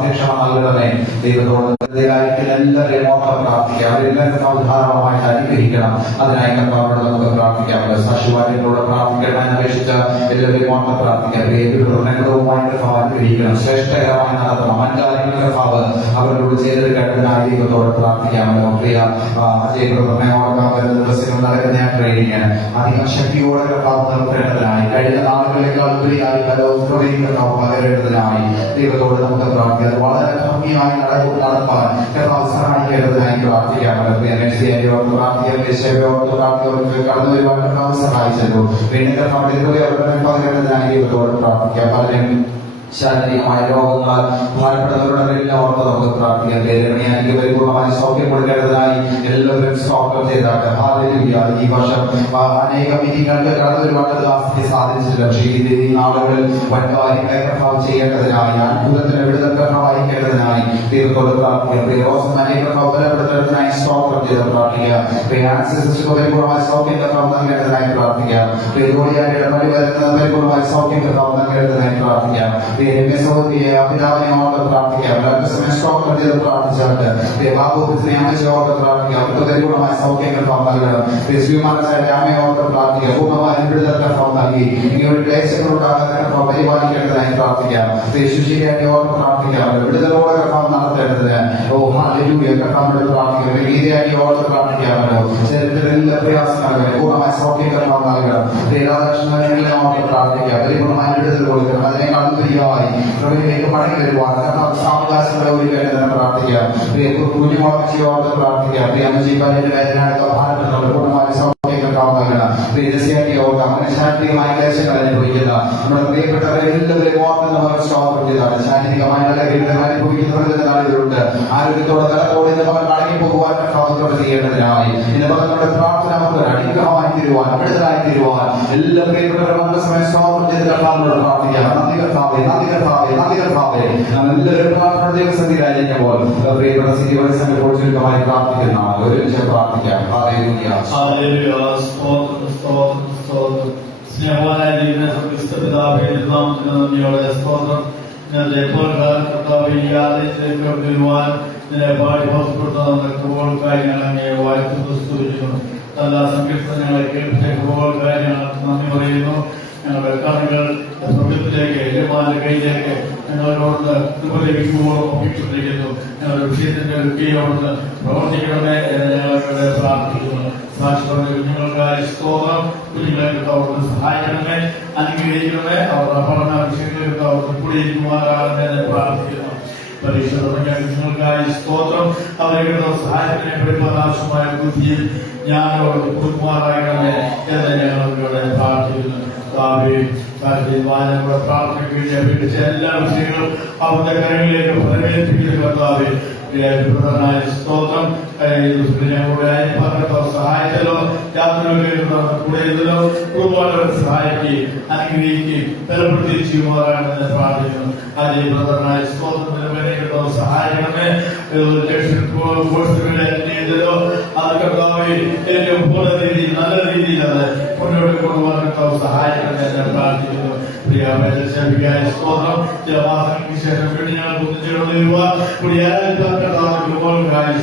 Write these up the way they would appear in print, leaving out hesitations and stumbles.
നൽകണമേ. ദൈവത്തോട് എല്ലാവരെയും ഓർത്ത് പ്രാർത്ഥിക്കാം. അവരെല്ലാവരും ധാരാളമായിട്ട് അനുഗ്രഹിക്കണം. അതിനായി കർത്താവിനോട് നമുക്ക് പ്രാർത്ഥിക്കാമല്ലോ. സാക്ഷിവാര്യങ്ങളോട് പ്രാർത്ഥിക്കണമെന്ന് അപേക്ഷിച്ച എല്ലാവരെയും ഓർത്ത് പ്രാർത്ഥിക്കാം. പ്രിയപ്പെട്ടവരുമായിട്ട് അനുഗ്രഹിക്കണം, ശ്രേഷ്ഠകരമായി നടത്തണം. മൻകാര്യങ്ങൾ കർത്താവ് അവരോട് ചെയ്തെടുക്കേണ്ടതിനായി ദൈവത്തോട് പ്രാർത്ഥിക്കാമല്ലോ. പ്രിയ അജയപ്രഭുനെ ഓർക്കാൻ വരുന്ന ദിവസങ്ങൾ നടക്കുന്ന ട്രെയിനിങ്ങിന് അധികം ശക്തിയോടെ കർത്താവ് നിർത്തേണ്ടതിനായി കഴിഞ്ഞ നാളുകളെക്കാൾ ഉപരിയായി ബലവും കർത്താവ് പകരേണ്ടതിനായി ദൈവത്തോട് നമുക്ക് പ്രാർത്ഥിക്കാം. വളരെ ഭംഗിയായി നടപ്പാൻ കർത്താവ് സഹായിക്കേണ്ടതിനായി പ്രാർത്ഥിക്കാമല്ലോ. കടന്നു വരുവാൻ കർത്താവ് സഹായിച്ചല്ലോ. വീണ്ടും കർത്താവിന്റെ പകരേണ്ടതിനായി ദൈവത്തോട് പ്രാർത്ഥിക്കാം. പലരും ശാരീരികമായ രോഗങ്ങളാൽ ഭാരപ്പെടുന്നവരുടെ ഓർത്ത് നമുക്ക് പ്രാർത്ഥിക്കാം. വേദനയാనికి പരിപൂർണമായി സൗഖ്യം കൊടുക്കേണ്ടതിനായി എല്ലാവരും സ്തോത്രം ചെയ്താട്ടെ. ഹല്ലേലൂയ. ഈ വർഷം അനേക മീറ്റിങ്ങുകൾക്ക് കടന്നു വരുവാൻ ആസ്തി സാധിച്ചില്ല. പക്ഷേ ഈ നാളുകളിൽ വൻ കാര്യങ്ങളെ കർത്താവ് ചെയ്യേണ്ടതിനായി അത്ഭുതത്തിന് വിടുതൽ കർത്താവായിക്കേണ്ടതിനായി ദൈവത്തോട് പ്രാർത്ഥിക്കാം. അനേക ബലപ്പെടുത്തുന്നതിനായി സ്തോത്രം ചെയ്ത് പ്രാർത്ഥിക്കുക. പരിപൂർണമായ സൗഖ്യം കർത്താവ് നൽകേണ്ടതിനായി പ്രാർത്ഥിക്കാം. പരിപൂർണമായ സൗഖ്യം കർത്താവ് നൽകേണ്ടതിനായി പ്രാർത്ഥിക്കാം. പിതാവിനെ ഓർത്ത് പ്രാർത്ഥിക്കാം. സ്തോത്രം ചെയ്ത് പ്രാർത്ഥിച്ചാട്ട് ബാബുവിനെ അമ്മയെ ഓർത്ത് പ്രാർത്ഥിക്കാം. അവർക്ക് പരിപൂർണമായ സൗഖ്യം കർത്താവ് നൽകണം. അമ്മയെ ഓർത്ത് പ്രാർത്ഥിക്കുക. പൂർണ്ണമായ വിടുതൽ കർത്താവ് നൽകി ഇങ്ങനെ ക്ലേശങ്ങളുണ്ടാകാതെ കർത്താവ് പരിപാലിക്കേണ്ടതിനായി പ്രാർത്ഥിക്കാം. ശുചിയായിട്ട് ഓർത്ത് പ്രാർത്ഥിക്കാം. വിടുതലോടെ കർത്താവ് നടത്തേണ്ടതിന് ഹല്ലേലൂയ കർത്താവിനോട് പ്രാർത്ഥിക്കാം. ഗീതയായിട്ട് ഓർത്ത് പ്രാർത്ഥിക്കാമല്ലോ. ശരീരത്തിൽ എല്ലാ പ്രയാസങ്ങളും പൂർണ്ണമായ സൗഖ്യം കർത്താവ് നൽകണം. രാധാകൃഷ്ണനെ ഓർത്ത് പ്രാർത്ഥിക്കാം. പരിപൂർണമായ വിടുതൽ കൊടുക്കണം. അതിനേക്കാൾ പ്രഭുവിലേക്ക് മടങ്ങി വരുവാൻ കർത്താവ് സാവകാശങ്ങളെ ഒരുക്കേണ്ടതിന് പ്രാർത്ഥിക്കാം. കുഞ്ഞുമോളെ ഓർത്ത് പ്രാർത്ഥിക്കാം. അമ്മജീവന്റെ വേദനയുടെ ഭാരപ്പെടുന്നവർ പൂർണ്ണമായ സൗഖ്യം കർത്താവ് നൽകണം. അങ്ങനെ ശാരീരികമായ ക്ലേശങ്ങൾ അനുഭവിക്കുന്ന നമ്മുടെ പ്രിയപ്പെട്ടവരെ എല്ലാവരെയും ഓർത്ത് നമ്മൾ സ്തോത്രം ചെയ്താണ്. ശാരീരികമായ അനുഭവിക്കുന്നവരുടെ നാളുകളുണ്ട്. ആരോഗ്യത്തോടെ തലത്തോടെ നമ്മൾ മടങ്ങി പോകുവാൻ കർത്താവ് ചെയ്യേണ്ടതിനായി ഇന്ന് നമ്മുടെ പ്രാർത്ഥന നമുക്ക് അനുഗ്രഹമായി തീരുവാൻ വിടുതലായി തീരുവാൻ എല്ലാ പ്രിയപ്പെട്ടവരും നമ്മുടെ സമയം സ്തോത്രം ചെയ്ത് കർത്താവിനോട് പ്രാർത്ഥിക്കാം. നന്ദി കർത്താവേ, നന്ദി കർത്താവേ, നന്ദി കർത്താവേ. എല്ലാവരും പ്രാർത്ഥന ദൈവസന്നിധിയിലായിരിക്കുമ്പോൾ പ്രിയപ്പെട്ട സ്ഥിതികളെ സംഘപ്പോൾ ചുരുക്കമായി പ്രാർത്ഥിക്കുന്നതാണ്. ഒരുമിച്ച് പ്രാർത്ഥിക്കാം. സ്നേഹവാനായ പിതാവേ, നന്ദിയോടെ സ്തോത്രം. വരുവാൻ നിന്നെ പാടി ഹോസ്പിറ്റലുകൾക്കായി ഞങ്ങളെ വായിക്കുന്നു. നല്ല സങ്കീർത്തനങ്ങളെ കേൾപ്പിച്ചേക്കുമ്പോൾക്കായി ഞങ്ങൾ നന്ദി പറയുന്നു. ഞങ്ങളുടെ കണ്ണുകൾ സ്വർഗത്തിലേക്ക് യജമാന്റെ കയ്യിലേക്ക് ഞങ്ങളോട് ലഭിക്കുമ്പോൾ ഒപ്പിക്കൊണ്ടിരിക്കുന്നു. ഞങ്ങളുടെ വിഷയത്തിന്റെ കീഴോട് പ്രവർത്തിക്കണമേ എന്ന് ഞങ്ങളുടെ പ്രാർത്ഥിക്കുന്നു. കുഞ്ഞുങ്ങൾക്കായി സ്തോത്രം. കുഞ്ഞുങ്ങൾക്ക് അവർക്ക് സഹായിക്കണമേ, അനുഗ്രഹിക്കണമേ. അവരുടെ പഠന വിഷയങ്ങൾക്ക് അവർക്ക് കൂടിയിരിക്കുമാറാകണമെന്ന് പ്രാർത്ഥിക്കുന്നു. പരീക്ഷ തുടങ്ങിയ കുഞ്ഞുങ്ങൾക്കായി സ്തോത്രം. അവരെ സഹായത്തിനെ പരിപാലനാവശ്യമായ ബുദ്ധിയിൽ ഞാനോട് കുമാറാകണമേ എന്ന് ഞങ്ങളുടെ പ്രാർത്ഥിക്കുന്നു. പ്രാർത്ഥനയ്ക്ക് അപേക്ഷിച്ച എല്ലാ വിഷയങ്ങളും അവരുടെ കരങ്ങളിലേക്ക് ഫലമേൽപ്പിക്കുന്ന കർത്താവേ, സ്തോത്രം. ഞങ്ങളുടെ സഹായിച്ചല്ലോ, യാത്രകളിലോ കുടുംബാലവരെ സഹായിക്കുകയും അനുഗ്രഹിക്കുകയും ബലപ്പെടുത്തി ചെയ്യുമാറാണെന്ന് പ്രാർത്ഥിക്കുന്നു. അതേ ബ്രദറിനായ സ്തോത്രത്തിന് സഹായിക്കണമേ. അത് കർത്താവെ ഏറ്റവും പൂർണ്ണ രീതിയിൽ നല്ല രീതിയിൽ അത് മുന്നോട്ട് കൊണ്ടുപോകാൻ കർത്താവ് സഹായിക്കണമെന്ന് പ്രാർത്ഥിക്കുന്നു. പ്രിയ സ്തോത്രം. ചില മാസങ്ങൾക്ക് ശേഷം വീണ്ടും ഞങ്ങൾ ഒന്നിച്ചേർന്ന് വരുവാൻ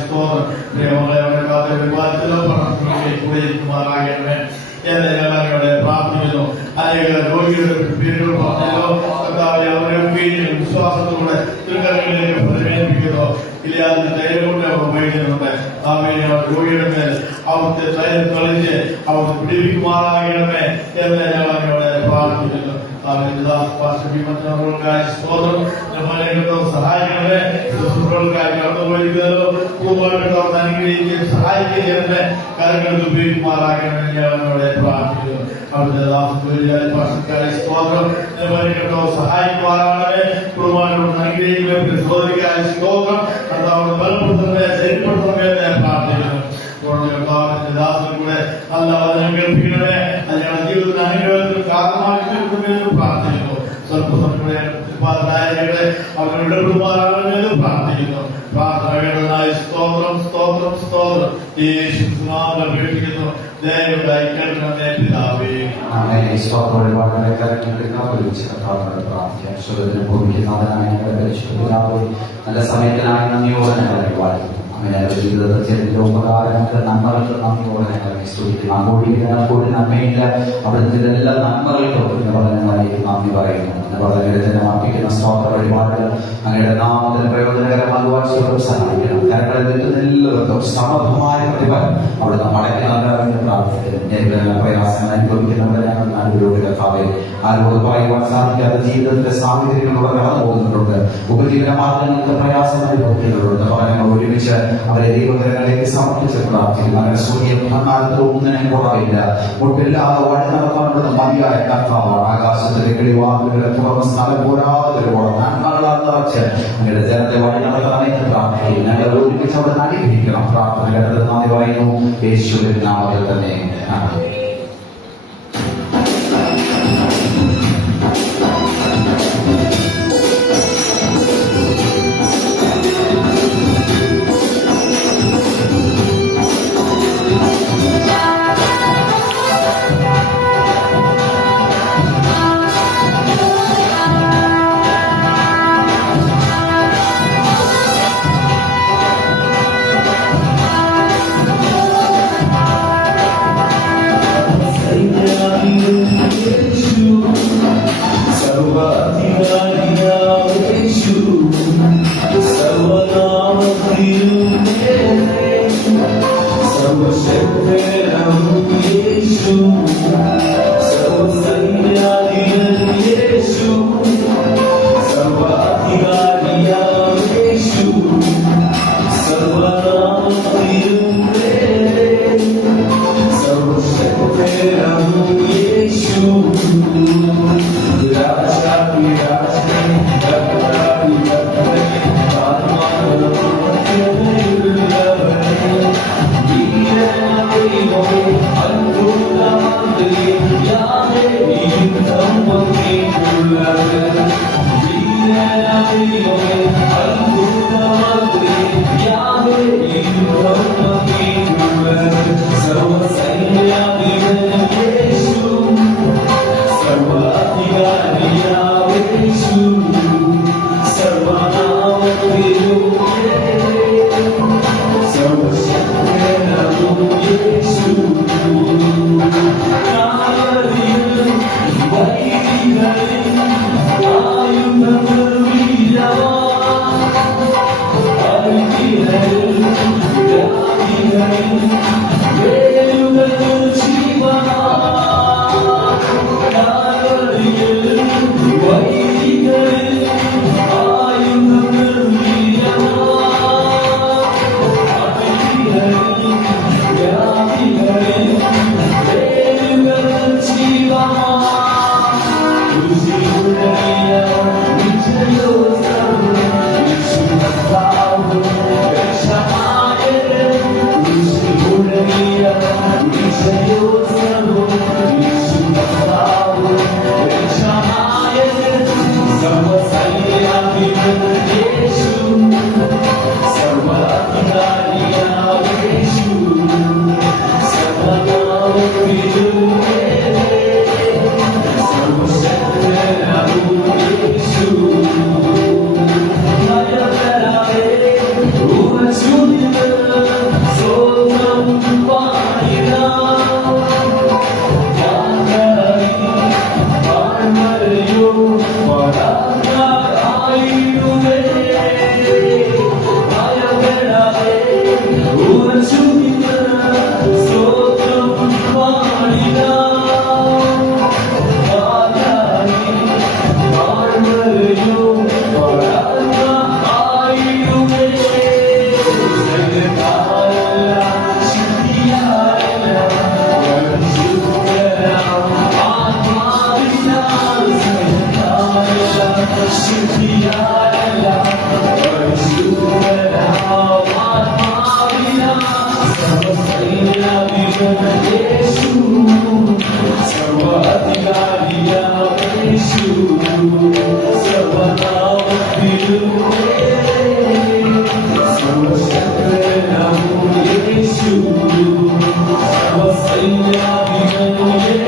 സ്തോത്രം. പ്രിയമകളെ അവരുടെ കാത്ത വിവാദത്തിലോ കൂടിയിരിക്കുമാറാകണമേ എന്ന് ഞങ്ങളെ പ്രാർത്ഥിക്കുന്നു. അനേക രോഗികളുടെ പേരുകൾ പറഞ്ഞല്ലോ കർത്താവെ, അവരുടെ വിശ്വാസത്തോടെ ദുർഘടനകളിലേക്ക് പ്രചരിപ്പിക്കുന്നു. ഇല്ലാതെ ധൈര്യം കൊണ്ട് അവർ ഉപയോഗിക്കുന്നുണ്ട്. അവരുടെ രോഗിയുടെ മേൽ അവിടുത്തെ ധൈര്യം കളിച്ച് അവർക്ക് പിടിപ്പിക്കുമാറാകണമേ എന്ന് ഞങ്ങളെ പ്രാർത്ഥിക്കുന്നു. സഹായിക്കണമേ. ശുശ്രൂഷകൾക്കായി കടന്നുപോയിരിക്കുന്നതോ പൂർണ്ണമായിട്ട് അനുഗ്രഹിക്കുകയും സഹായിക്കുകയും കാര്യങ്ങൾക്ക് ഉപയോഗിക്കുമാറാകണമെന്ന് ഞങ്ങളോടെ പ്രാർത്ഥിക്കുന്നു. അവിടുത്തെ സ്തോത്രം സഹായിക്കുമാറാകണമേ. കുടുംബാനോട് അനുഗ്രഹിക്കുകയും സഹോദരിക്കായി സ്തോത്രം. കർത്താവിന്റെ ബലപ്പെടുത്തുന്നവരെ ശരിപ്പെടുത്തണമേ എന്ന് പ്രാർത്ഥിക്കുന്നു. ദാസനും കൂടെ നല്ല വചനം കേൾപ്പിക്കണമേ. അത് ഞങ്ങളുടെ ജീവിതത്തിന് അനുഗ്രഹത്തിന് കാരണമാക്കി പ്രാർത്ഥിക്കുന്നു. സ്വൽപ്പസമയങ്ങളെ അവരുടെ ഇടപെടുമാറാകണമെന്ന് പ്രാർത്ഥിക്കുന്നു. പ്രാർത്ഥനകളായി സ്തോത്രം, സ്തോത്രം, സ്തോത്രം. യേശുനാമത്തിൽ അപേക്ഷിക്കുന്നു. ദയവായി കേൾക്കണമേ പിതാവേ. അങ്ങനെ സ്തോത്ര വഴിപാടുകളൊക്കെ ഒരുമിച്ച് കർത്താവിനോട് പ്രാർത്ഥിക്കാം. സുഖത്തിന് ഭൂമിക്കുന്നതിനായി ഞങ്ങളുടെ പരിശുദ്ധ നല്ല സമയത്തിനായി നന്ദിയോടെ ഞങ്ങളെ വാഴ്ത്തുന്നു. അങ്ങനെ ജീവിതത്തിൽ ചെറിയ ഉപകാരങ്ങൾക്ക് നന്മകൾക്ക് നന്ദിയോടെ ഞങ്ങളെ സ്തുതിക്കുന്നു. അങ്ങോട്ട് നന്മയില്ല, അവിടുത്തെ എല്ലാ നന്മകൾക്കും ഞങ്ങളെ നന്ദി പറയുന്നു. അർപ്പിക്കുന്ന സ്തോത്ര വഴിപാടുകൾ അങ്ങയുടെ നാമത്തിന് പ്രയോജനകരമാകുവാൻ സഹായിക്കണം. കരങ്ങളിൽ നിൽക്കുന്ന എല്ലാവർക്കും സമർത്ഥമായ പ്രതിഫലം അവിടുന്ന് മടക്കി നൽകാമെന്ന് പ്രാർത്ഥിക്കുന്നു. പ്രയാസങ്ങൾ അനുഭവിക്കുന്നവരെ ഞങ്ങൾ നാടുകളിലൂടെ കർത്താവേ ആരോട് പറയുവാൻ സാധിക്കാത്ത ജീവിതത്തിലെ സാഹചര്യങ്ങളോട് കടന്നു പോകുന്നുണ്ട്. ഉപജീവന മാർഗങ്ങൾക്ക് പ്രയാസം അനുഭവിക്കുന്നുണ്ട്. ഞങ്ങൾ ഒരുമിച്ച് അവരെ ദൈവകരങ്ങളിലേക്ക് സമർപ്പിച്ച് പ്രാർത്ഥിക്കുന്നു. അങ്ങനെ സൂര്യം ഒന്നിനും കുറവില്ല. ഒട്ടില്ലാതെ വഴി നടത്താനുള്ള മതിയായ കർത്താവ് ആകാശത്തിലെ കിളിവാക്കുകളെ തുറന്ന് സ്ഥലം പോരാതെ നന്മകളാൽ നിറച്ച് അങ്ങയുടെ ജനത്തെ വഴി നടത്താനായിട്ട് പ്രാർത്ഥിക്കും. ഞങ്ങൾ ഒരുമിച്ച് അവിടെ അനുഗ്രഹിക്കണം. പ്രാർത്ഥന കേട്ടത് നന്ദി പറയുന്നു. യേശുവിൻ നാമത്തിൽ തന്നെ.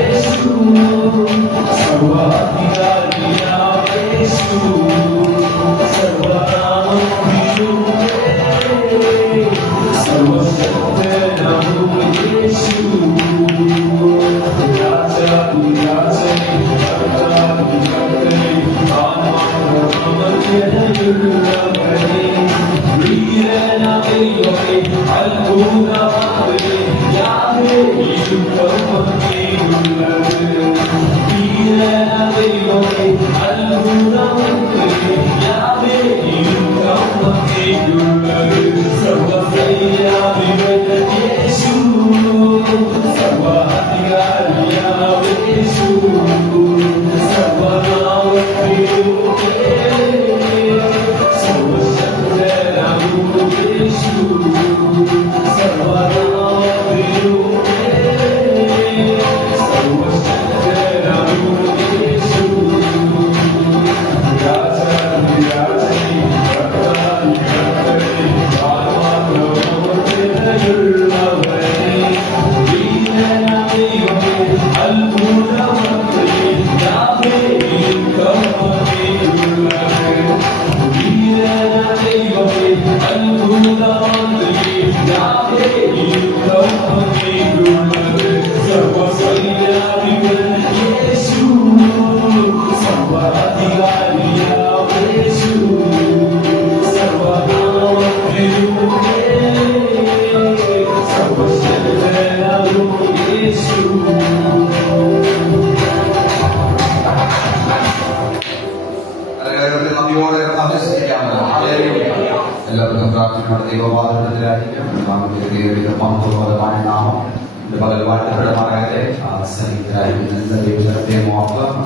Yesu എല്ലാവർക്കും പ്രാർത്ഥനയുടെ ദൈവവാദത്തിലായിരിക്കും മഹത്വപരമായ നാമം പകൽ വാഴ്ത്തപ്പെടമാകട്ടെ. സന്നിഹിതരായിരിക്കുന്ന എല്ലാ ദൈവത്തെ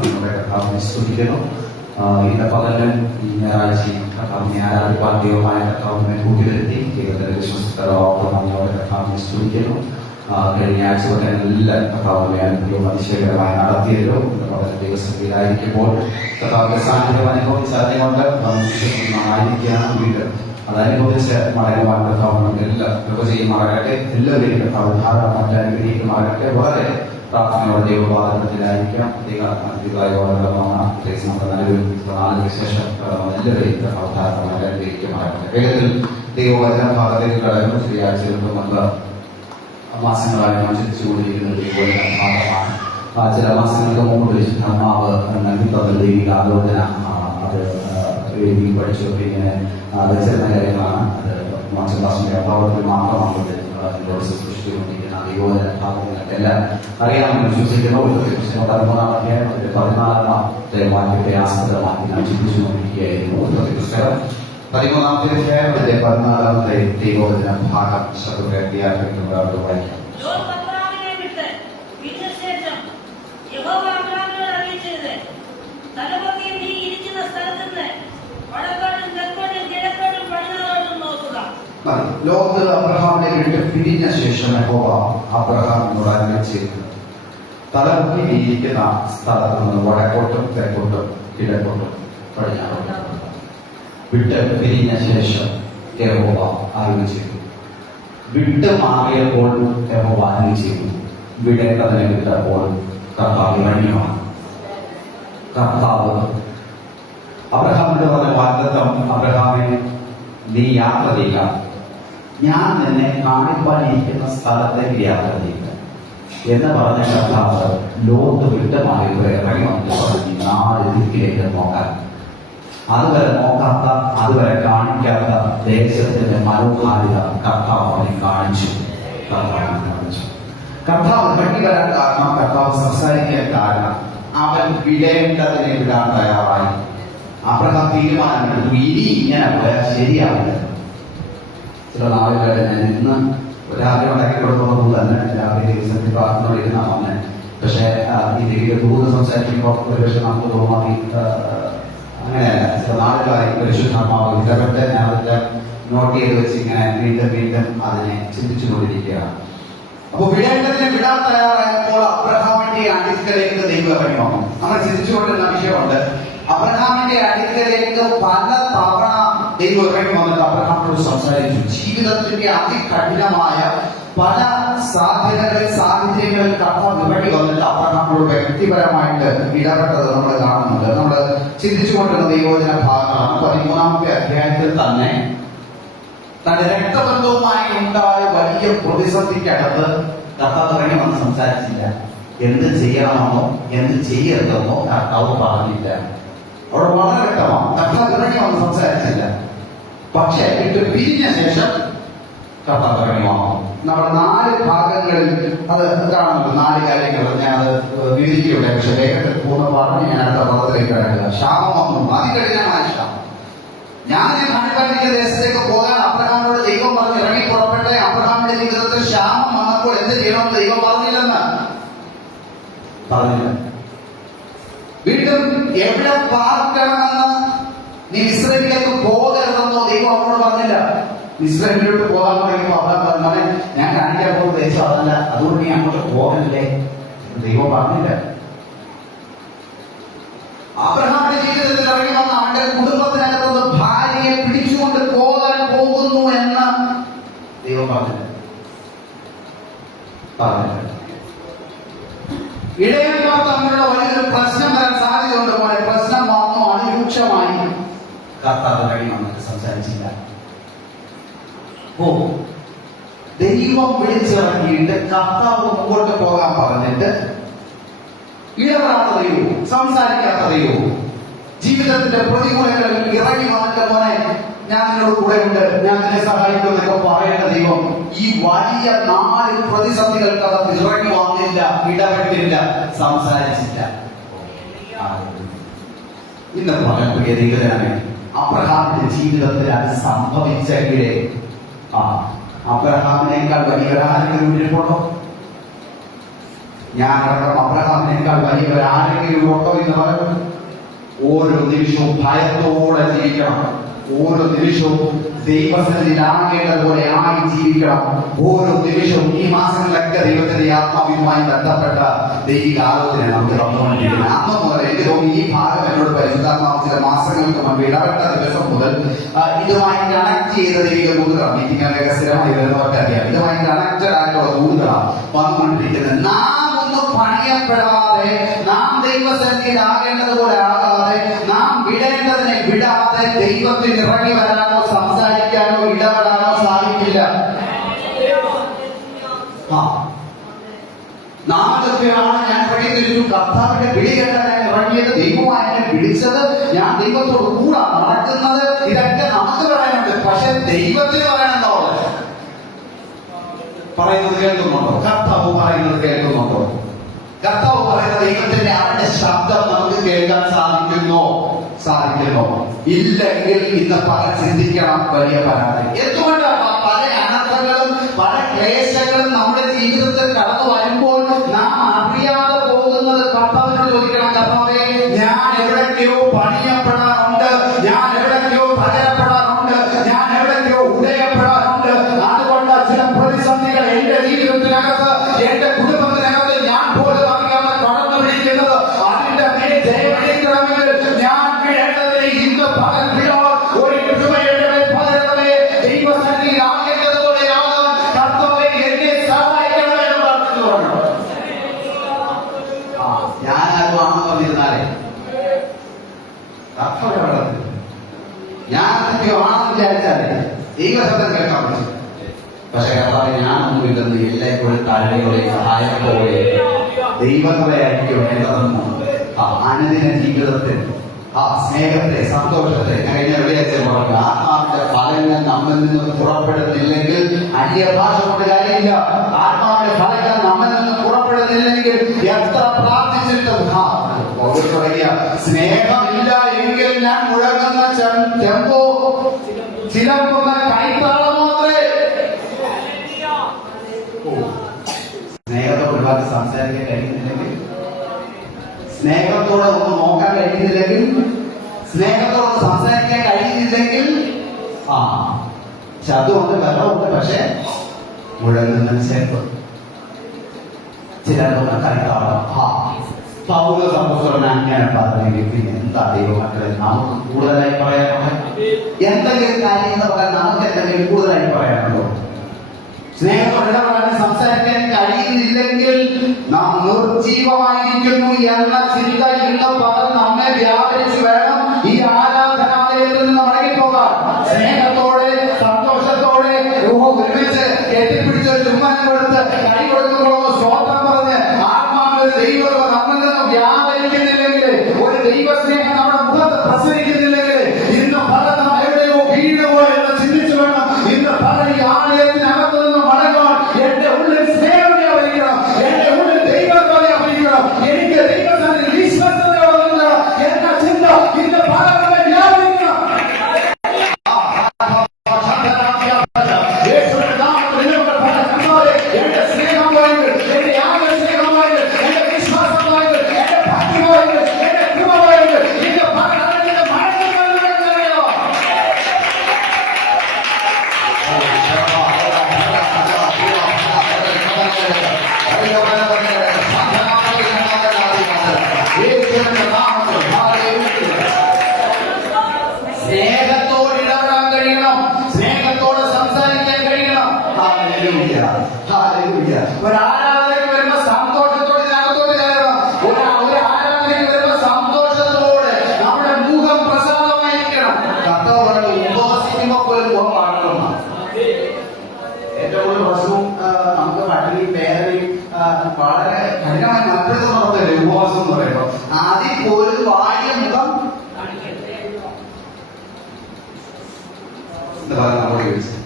നമ്മുടെ കർത്താവിനെ സ്തുതിക്കുന്നു. ഇന്ന് പകലും ഈ ഞായറാഴ്ചയും കർത്താവിനെ ആരാധിപ്പാൻ ദൈവമായ കർത്താവിനെ കൂട്ടിവരുത്തി ദൈവത്തിന്റെ വിശ്വസ്തരോടൊപ്പം നമ്മുടെ കർത്താവിനെ സ്തുതിക്കുന്നു. കഴിഞ്ഞ ആഴ്ച എല്ലാ കർത്താവിനെ അനുഭവം അതിശയകരമായി നടത്തിയല്ലോ. ദൈവസഭയിലായിരിക്കുമ്പോൾ കർത്താവിന്റെ സാന്നിധ്യം അനുഭവിച്ച് അറിഞ്ഞുകൊണ്ട് ആയിരിക്കുകയാണ് വീട്. അതനുഭവിച്ച് മടങ്ങുവാൻ കർത്താവ് എല്ലാം കൃപ ചെയ്യുമാറാകട്ടെ. എല്ലാവരെയും കർത്താവ് ധാരാളം അനുഗ്രഹിക്കുമാറാകട്ടെ. വളരെ പ്രാർത്ഥനയോടെ ദൈവവാദത്തിലായിരിക്കാം. ശേഷം എല്ലാവരെയും കർത്താവ് ധാരാളം അനുഗ്രഹിക്കുമാറാകട്ടെ. വേഗത്തിൽ ദൈവവചന ഭാഗത്തേക്ക് കടന്നു. ശ്രീയാഴ്ചകൾക്ക് നമ്മൾ മാസങ്ങളായി ചിന്തിച്ചുകൊണ്ടിരിക്കുന്നത് ദൈവവചന ഭാഗമാണ്. ചില മാസങ്ങൾക്ക് മുമ്പ് വിശുദ്ധാത്മാവ് നൽകി തന്ന ദൈവിക ആലോചന അത് വേദിയിൽ പഠിച്ചു. പിന്നെ വെച്ചിരുന്ന കാര്യങ്ങളാണ്. അത് മാസത്തിന്റെ അഭാവത്തിൽ മാത്രമാണ് സൃഷ്ടിച്ചുകൊണ്ടിരിക്കുന്ന ദൈവവചന ഭാഗങ്ങൾക്ക് എല്ലാം അറിയാമെന്ന് വിശ്വസിക്കുന്നു. 13-ാം അധ്യായം 14-ാമത്തെ വാക്യത്തെ ആസ്പദമാക്കി നാം ചിന്തിച്ചുകൊണ്ടിരിക്കുകയായിരുന്നു. പുസ്തകം 13-ാമത്തെ അധ്യായത്തിന്റെ 14-ാമത്തെ ദൈവവചന ഭാഗം ശബ്ദവ്യാഖ്യാനങ്ങളോട് വായിക്കാം. ലോകത്ത് അബ്രഹാമിനെ വിട്ട് പിരിഞ്ഞ ശേഷം യഹോവ അബ്രഹാമിനോട് അരുളിച്ചെയ്തു, തലമുക്കി ഇരിക്കുന്ന സ്ഥലത്ത് നിന്ന് വടക്കോട്ടും തെക്കോട്ടും കിഴക്കോട്ടും പടിഞ്ഞാറോട്ടും വിട്ട് പിരിഞ്ഞ ശേഷം യഹോവ അരുളിച്ചെയ്തു. വിട്ട് മാറിയപ്പോൾ യഹോവ അരുളിച്ചെയ്തു, വിടേണ്ടതിനെ വിട്ടപ്പോൾ കർത്താവ് ഇറങ്ങിയാണ്. കർത്താവ് അബ്രഹാമിന്റെ പറഞ്ഞ വാഗ്ദത്തം, അബ്രഹാമെ നീ യാത്ര ചെയ്യുക, ഞാൻ നിന്നെ കാണിപ്പാനിരിക്കുന്ന സ്ഥലത്തേക്ക് യാത്ര ചെയ്യുക എന്ന് പറഞ്ഞ കർത്താവ് ലോകത്ത് വിട്ടുമാറിയപ്പോൾ ഇറങ്ങി വന്നിട്ട് പറഞ്ഞു 4 ദിക്കിലേക്ക് നോക്കാൻ. അതുവരെ നോക്കാത്ത, അതുവരെ കാണിക്കാത്ത ദേശത്തിന്റെ മനോഹാരിത കർത്താവ് അവനെ കാണിച്ചു. കർത്താവ് ഇറങ്ങി വരാൻ കാരണം, കർത്താവ് സംസാരിക്കാൻ കാരണം, അവൻ വിടേണ്ടതിനെ വിടാൻ തയ്യാറായി. അബ്രഹാം തീരുമാനമെടുത്തു, ഇനി ഇങ്ങനെ പോയാൽ ശരിയാവില്ല. ചില നാളുകളിൽ ഞാൻ ഇന്ന് രാവിലെ ഉണ്ടാക്കി കൊടുക്കുന്നത് തന്നെ രാവിലെ ദിവസത്തിൽ പ്രാർത്ഥന ഇരുന്നാ വന്നെ. പക്ഷെ ഈ ദൈവിക ദൂത് സംസാരിക്കുമ്പോൾ ഒരുപക്ഷെ നമുക്ക് തോന്നി അങ്ങനെയല്ല. ചില നാളുകളായി പരിശുദ്ധാത്മാവ് ഇടപെട്ട് ഞാൻ അതെല്ലാം നോട്ട് ചെയ്ത് വെച്ച് ഇങ്ങനെ വീണ്ടും വീണ്ടും അതിനെ ചിന്തിച്ചുകൊണ്ടിരിക്കുകയാണ്. അപ്പൊ വിടേണ്ടതിനെ വിടാൻ തയ്യാറായപ്പോൾ അബ്രഹാമിന്റെ അടുക്കലേക്ക് ദൈവം ഇറങ്ങി വന്നു. നമ്മൾ ചിന്തിച്ചുകൊണ്ടിരുന്ന വിഷയമുണ്ട്. അബ്രഹാമിന്റെ അടുക്കലേക്ക് പല തവണ ദൈവം ഇറങ്ങി വന്നിട്ട് അബ്രഹാമിനോട് സംസാരിച്ചു. ജീവിതത്തിന്റെ അതികഠിനമായ പല സാഹചര്യങ്ങളിൽ കർത്താവ് ഇറങ്ങി വന്നിട്ട് അബ്രഹാമിനോട് വ്യക്തിപരമായിട്ട് ഇടപെട്ടത് നമ്മൾ കാണുന്നുണ്ട്. നമ്മൾ ചിന്തിച്ചുകൊണ്ടിരുന്ന ദൈവവചന ഭാഗങ്ങളാണ്. 13-ാമത്തെ അധ്യായത്തിൽ തന്നെ തന്റെ രക്തബന്ധവുമായി ഉണ്ടായ വലിയ പ്രതിസന്ധിക്കകത്ത് കർത്താവ് ഇറങ്ങി വന്ന് സംസാരിച്ചില്ല. എന്ത് ചെയ്യണമെന്നോ എന്ത് ചെയ്യരുതെന്നോ കർത്താവ് പറഞ്ഞില്ല. അവിടെ വളരെ വ്യക്തമാണ്. കർത്താവ് ഇറങ്ങി വന്ന് സംസാരിച്ചില്ല. പക്ഷെ ഇട്ട് പിരിഞ്ഞ ശേഷം കർത്താവ് ഇറങ്ങി വന്നു. നമ്മുടെ 4 ഭാഗങ്ങളിൽ അത് കാണുന്നുണ്ട്. 4 കാര്യങ്ങൾ ഞാൻ അത് വിവരിക്കുകയുണ്ട്. പക്ഷെ വേഗത്തിൽ പൂർണ്ണ പറഞ്ഞ് ഞാൻ അടുത്ത പദത്തിലേക്ക് കിടക്കുക. ക്ഷാമം വന്നു, അതികഠിനമായ ക്ഷാമം. ഞാൻ കാണിക്കാനിരിക്കുന്ന ദേശത്തേക്ക് പോകാൻ അബ്രഹാമിനോട് ദൈവം പറഞ്ഞ് ഇറങ്ങി പുറപ്പെട്ടെ. അബ്രഹാമിന്റെ ജീവിതത്തിൽ ക്ഷാമം വന്നപ്പോൾ എന്ത് ചെയ്യണമെന്ന് ദൈവം പറഞ്ഞില്ലെന്ന് പറഞ്ഞില്ല. വീണ്ടും എവിടെ പാർക്കണമെന്ന്, നീ ഇസ്രായേലിലേക്ക് പോകരുതെന്നോ ദൈവം അവനോട് പറഞ്ഞില്ല. ഇസ്രായേലിലോട്ട് പോകാൻ പറയുമ്പോൾ അബ്രഹാം പറഞ്ഞു, ഞാൻ കാണിക്കാൻ പോകുന്ന ദേശം അതല്ല, അതുകൊണ്ട് നീ അങ്ങോട്ട് പോകണ്ടേ ദൈവം പറഞ്ഞില്ല. അബ്രഹാമിന്റെ ജീവിതത്തിൽ ഇറങ്ങി വന്ന അവന്റെ കുടുംബത്തിനകത്ത് ഭാര്യയെ പിടിച്ചുകൊണ്ട് പോകാൻ പോകുന്നു എന്ന് ദൈവം പറഞ്ഞില്ല. ഇടയന്മാർ തമ്മിലുള്ള വലിയൊരു പ്രശ്നം വരാൻ സാധ്യതയുണ്ട്. പോലെ പ്രശ്നം വന്നു, അതിരൂക്ഷമായി. കർത്താവ് കഴിഞ്ഞ വന്നിട്ട് സംസാരിച്ചില്ല. ദൈവം വിളിച്ചിറങ്ങിയിട്ട് കർത്താവ് മുമ്പോട്ട് പോകാൻ പറഞ്ഞിട്ട് ഇടപെടാത്തതയോ സംസാരിക്കാത്തതയോ ജീവിതത്തിന്റെ പ്രതികൂലങ്ങളിൽ ഇറങ്ങി വന്നിട്ട് പോലെ ഞാൻ നിന്നോട് കൂടെയുണ്ട്, ഞാൻ നിന്നെ സഹായിക്കുമെന്നൊക്കെ പറയേണ്ട ദൈവം ഈ വലിയ 4 പ്രതിസന്ധികൾക്കകത്ത് ഇറങ്ങി വന്നില്ല, ഇടപെട്ടില്ല, സംസാരിച്ചില്ല. ഇന്ന് പറയാൻ പ്രിയ ദൈവജനമേ, അബ്രഹാമിന്റെ ജീവിതത്തിൽ അത് സംഭവിച്ചെങ്കിലേ അബ്രഹാമിനേക്കാൾ വലിയൊരാരെങ്കിലും ഇരിപ്പുണ്ടോ? ഞാനടക്കം അബ്രഹാമിനേക്കാൾ വലിയൊരാരെങ്കിലും ഉണ്ടോ എന്ന് പറയുന്നു. ഓരോ നിമിഷവും ഭയത്തോടെ ജീവിക്കണം. ഓരോ നിമിഷവും ദൈവസന്നിധിയിലാകേണ്ടതുപോലെ ആയി ജീവിക്കണം. ഓരോ നിമിഷവും ഈ മാസങ്ങളിലൊക്കെ ദൈവത്തിന്റെ ആത്മാവുമായി ബന്ധപ്പെട്ട ദൈവിക ആലോചന നമുക്ക് തന്നുകൊണ്ടിരിക്കുന്നത്. അന്ന് മുതൽ എനിക്ക് തോന്നി ഈ ഭാഗം എന്നോട് പരിശുദ്ധാത്മാവ് ചില മാസങ്ങൾക്ക് മുമ്പ് ഇടപെട്ട ദിവസം മുതൽ ഇതുമായി കണക്ട് ചെയ്ത ദൈവിക ദൂതുകളാണ്. മീറ്റിംഗിലൊക്കെ സ്ഥിരമായി വരുന്നവർക്ക് അറിയാം. ഇതുമായി കണക്റ്റഡ് ആയിട്ടുള്ള ദൂതുകളാണ് വന്നുകൊണ്ടിരിക്കുന്നത്. നാം ഒന്ന് പണിയപ്പെടാതെ, നാം ദൈവസന്നിധിയിലാകേണ്ടതുപോലെ ആകാതെ, നാം വിടേണ്ടതിനെ വിടാതെ ദൈവത്തിന് ഇറങ്ങി വരാനോ സംസാരിക്കാനോ ഇടപെടാനോ സാധിക്കില്ല. നാമൊക്കെയാണ് ഞാൻ വഴിതിരിച്ചു. കർത്താവിന്റെ വിളി കേട്ടാൽ ഞാൻ ഇറങ്ങിയത്, ദൈവമായി എന്നെ വിളിച്ചത്, ഞാൻ ദൈവത്തോട് കൂടെ നടക്കുന്നത്, ഇതൊക്കെ നമുക്ക് പറയാനുണ്ട്. പക്ഷെ ദൈവത്തിന് പറയാനെന്തോ പറയുന്നത് കേൾക്കുന്നുണ്ടോ? കർത്താവ് പറയുന്നത് കേൾക്കുന്നുണ്ടോ? കർത്താവ് പറയുന്ന ദൈവത്തിന്റെ അവന്റെ ശബ്ദം നമുക്ക് കേൾക്കാൻ സാധിക്കുന്നോ? ഇല്ലെങ്കിൽ ഇന്ന് പല ചിന്തിക്കണം, വലിയ പരാതി. എന്തുകൊണ്ടാണ് പല അനർത്ഥങ്ങളും പല ക്ലേശങ്ങളും നമ്മുടെ ജീവിതത്തിൽ കടന്നു വരുമ്പോൾ നാം അറിയാതെ പോകുന്നത്? കർത്താവിനോട് ചോദിക്കണം, കർത്താവേ, ഞാൻ എവിടേക്കോ പണിയപ്പെടാറുണ്ട്, ഞാൻ എവിടേക്കോ പകരപ്പെടാറുണ്ട്, ഞാൻ എവിടേക്കോ ഉടയപ്പെടാറുണ്ട്. അതുകൊണ്ട് ചില പ്രതിസന്ധികൾ എന്റെ ജീവിതത്തിനകത്ത്, എന്റെ കുടുംബത്തിനകത്ത് ഞാൻ പോലും അറിയാതെ കടന്നു പിടിക്കുന്നത്. അതിന്റെ മേൽ ജയമെടുക്കണമെങ്കിൽ ഞാൻ വിടേണ്ടതിനെ ഇന്ന് പകൽ വിടോ. ഒരു കൃപയുടെ മേൽ പകരണമേ, ദൈവസന്നിധിയിൽ ആകേണ്ടതുപോലെ ആകാൻ കർത്താവേ എന്നെ സഹായിക്കണമെന്ന് പ്രാർത്ഥിക്കുന്നു. ഞാനത് ആണെന്ന് പറഞ്ഞിരുന്നാലേ ഞാനൊക്കെ ആണെന്ന് വിചാരിച്ചാലേ ദൈവശബ്ദം കേൾക്കാൻ പറ്റും. പക്ഷെ കർത്താവേ, ഞാനൊന്നും ഇല്ലെന്ന് എല്ലായ്പ്പോഴും താഴ്മയോടെ സഹായത്തോടെ ദൈവങ്ങളെ ആയിരിക്കും വേണ്ടതെന്ന് അനുദിന ജീവിതത്തിൽ സ്നേഹത്തെ, സന്തോഷത്തെ കഴിഞ്ഞ വെള്ളിയാഴ്ച പറഞ്ഞു. ആത്മാവിന്റെ ഫലങ്ങൾ നമ്മിൽ നിന്ന് പുറപ്പെടുന്നില്ലെങ്കിൽ അന്യഭാഷ കൊണ്ട് കാര്യമില്ല. ആത്മാവിന്റെ ഫലങ്ങൾ നമ്മിൽ നിന്ന് പുറപ്പെടുന്നില്ലെങ്കിൽ എത്ര പ്രാർത്ഥിച്ചിട്ടും സ്നേഹമില്ല എങ്കിൽ ഞാൻ മുഴങ്ങുന്ന ടെമ്പോ, ചിലർക്കുന്ന കൈത്താളം മാത്രമേ. സ്നേഹത്തോട് ഒരുപാട് സംസാരിക്കാൻ കഴിയുന്നില്ലെങ്കിൽ, സ്നേഹത്തോടെ ഒന്ന് നോക്കാൻ കഴിയുന്നില്ലെങ്കിൽ, സ്നേഹത്തോട് സംസാരിക്കാൻ കഴിയുന്നില്ലെങ്കിൽ ശബ്ദമുണ്ട്, ബലമുണ്ട്, പക്ഷെ മുഴങ്ങുന്ന ചേർപ്പ്, ചിലർക്കുന്ന കൈത്താളം. പൗലോസ് അപ്പോസ്തലൻ അങ്ങനെ പറഞ്ഞെങ്കിൽ പിന്നെ എന്താ ദൈവമക്കളെ നമുക്ക് കൂടുതലായി പറയാനുള്ളത്? എന്തെങ്കിലും കാര്യങ്ങൾ പറയാൻ നമുക്ക് എന്തെങ്കിലും കൂടുതലായി പറയാനുണ്ടോ? സ്നേഹത്തോടെ ഇടപെടാൻ സംസാരിക്കാൻ കഴിയുന്നില്ലെങ്കിൽ നാം നിർജീവമായിരിക്കുന്നു എന്ന ചിന്ത ഇന്ന് പകൽ നമ്മെ വ്യാപരിച്ച് വേണം ഈ ആരാധനാലയത്തിൽ നിന്ന് മടങ്ങിപ്പോകാൻ. സ്നേഹത്തോടെ, സന്തോഷത്തോടെ ഒരുമിച്ച് കെട്ടിപ്പിടിച്ചൊരു ചുമ്മാനം കൊടുത്ത് കൈ കൊടുക്കുമ്പോൾ സ്വന്തം പറഞ്ഞ് ആത്മാവിൽ ദൈവം നമ്മിൽ നിന്ന് വ്യാപരിക്കുന്നില്ലെങ്കിൽ, ഒരു ദൈവസ്നേഹം നമ്മുടെ മുഖത്ത് ഒരു ആരാധനയ്ക്ക് വരുമ്പോ സന്തോഷത്തോടെ ഇതിനകത്തോട്ട് കയറണം. ഒരു ആരാധനയ്ക്ക് വരുമ്പോ സന്തോഷത്തോടെ നമ്മുടെ മുഖം പ്രസാദമായിരിക്കണം. കർത്താവ് പറഞ്ഞു ഉപവസിക്കുമ്പോ പോലും മുഖം കാണണം. ഏറ്റവും കൂടുതൽ പ്രശ്നവും നമുക്ക് പട്ടിണി വേദനയും വളരെ കഠിനമായി മറ്റൊരു നടത്തല്ലേ ഉപവാസം എന്ന് പറയുമ്പോൾ അതിൽ പോലും വായ മുഖം എന്താ നമ്മളോട് ചോദിച്ചത്.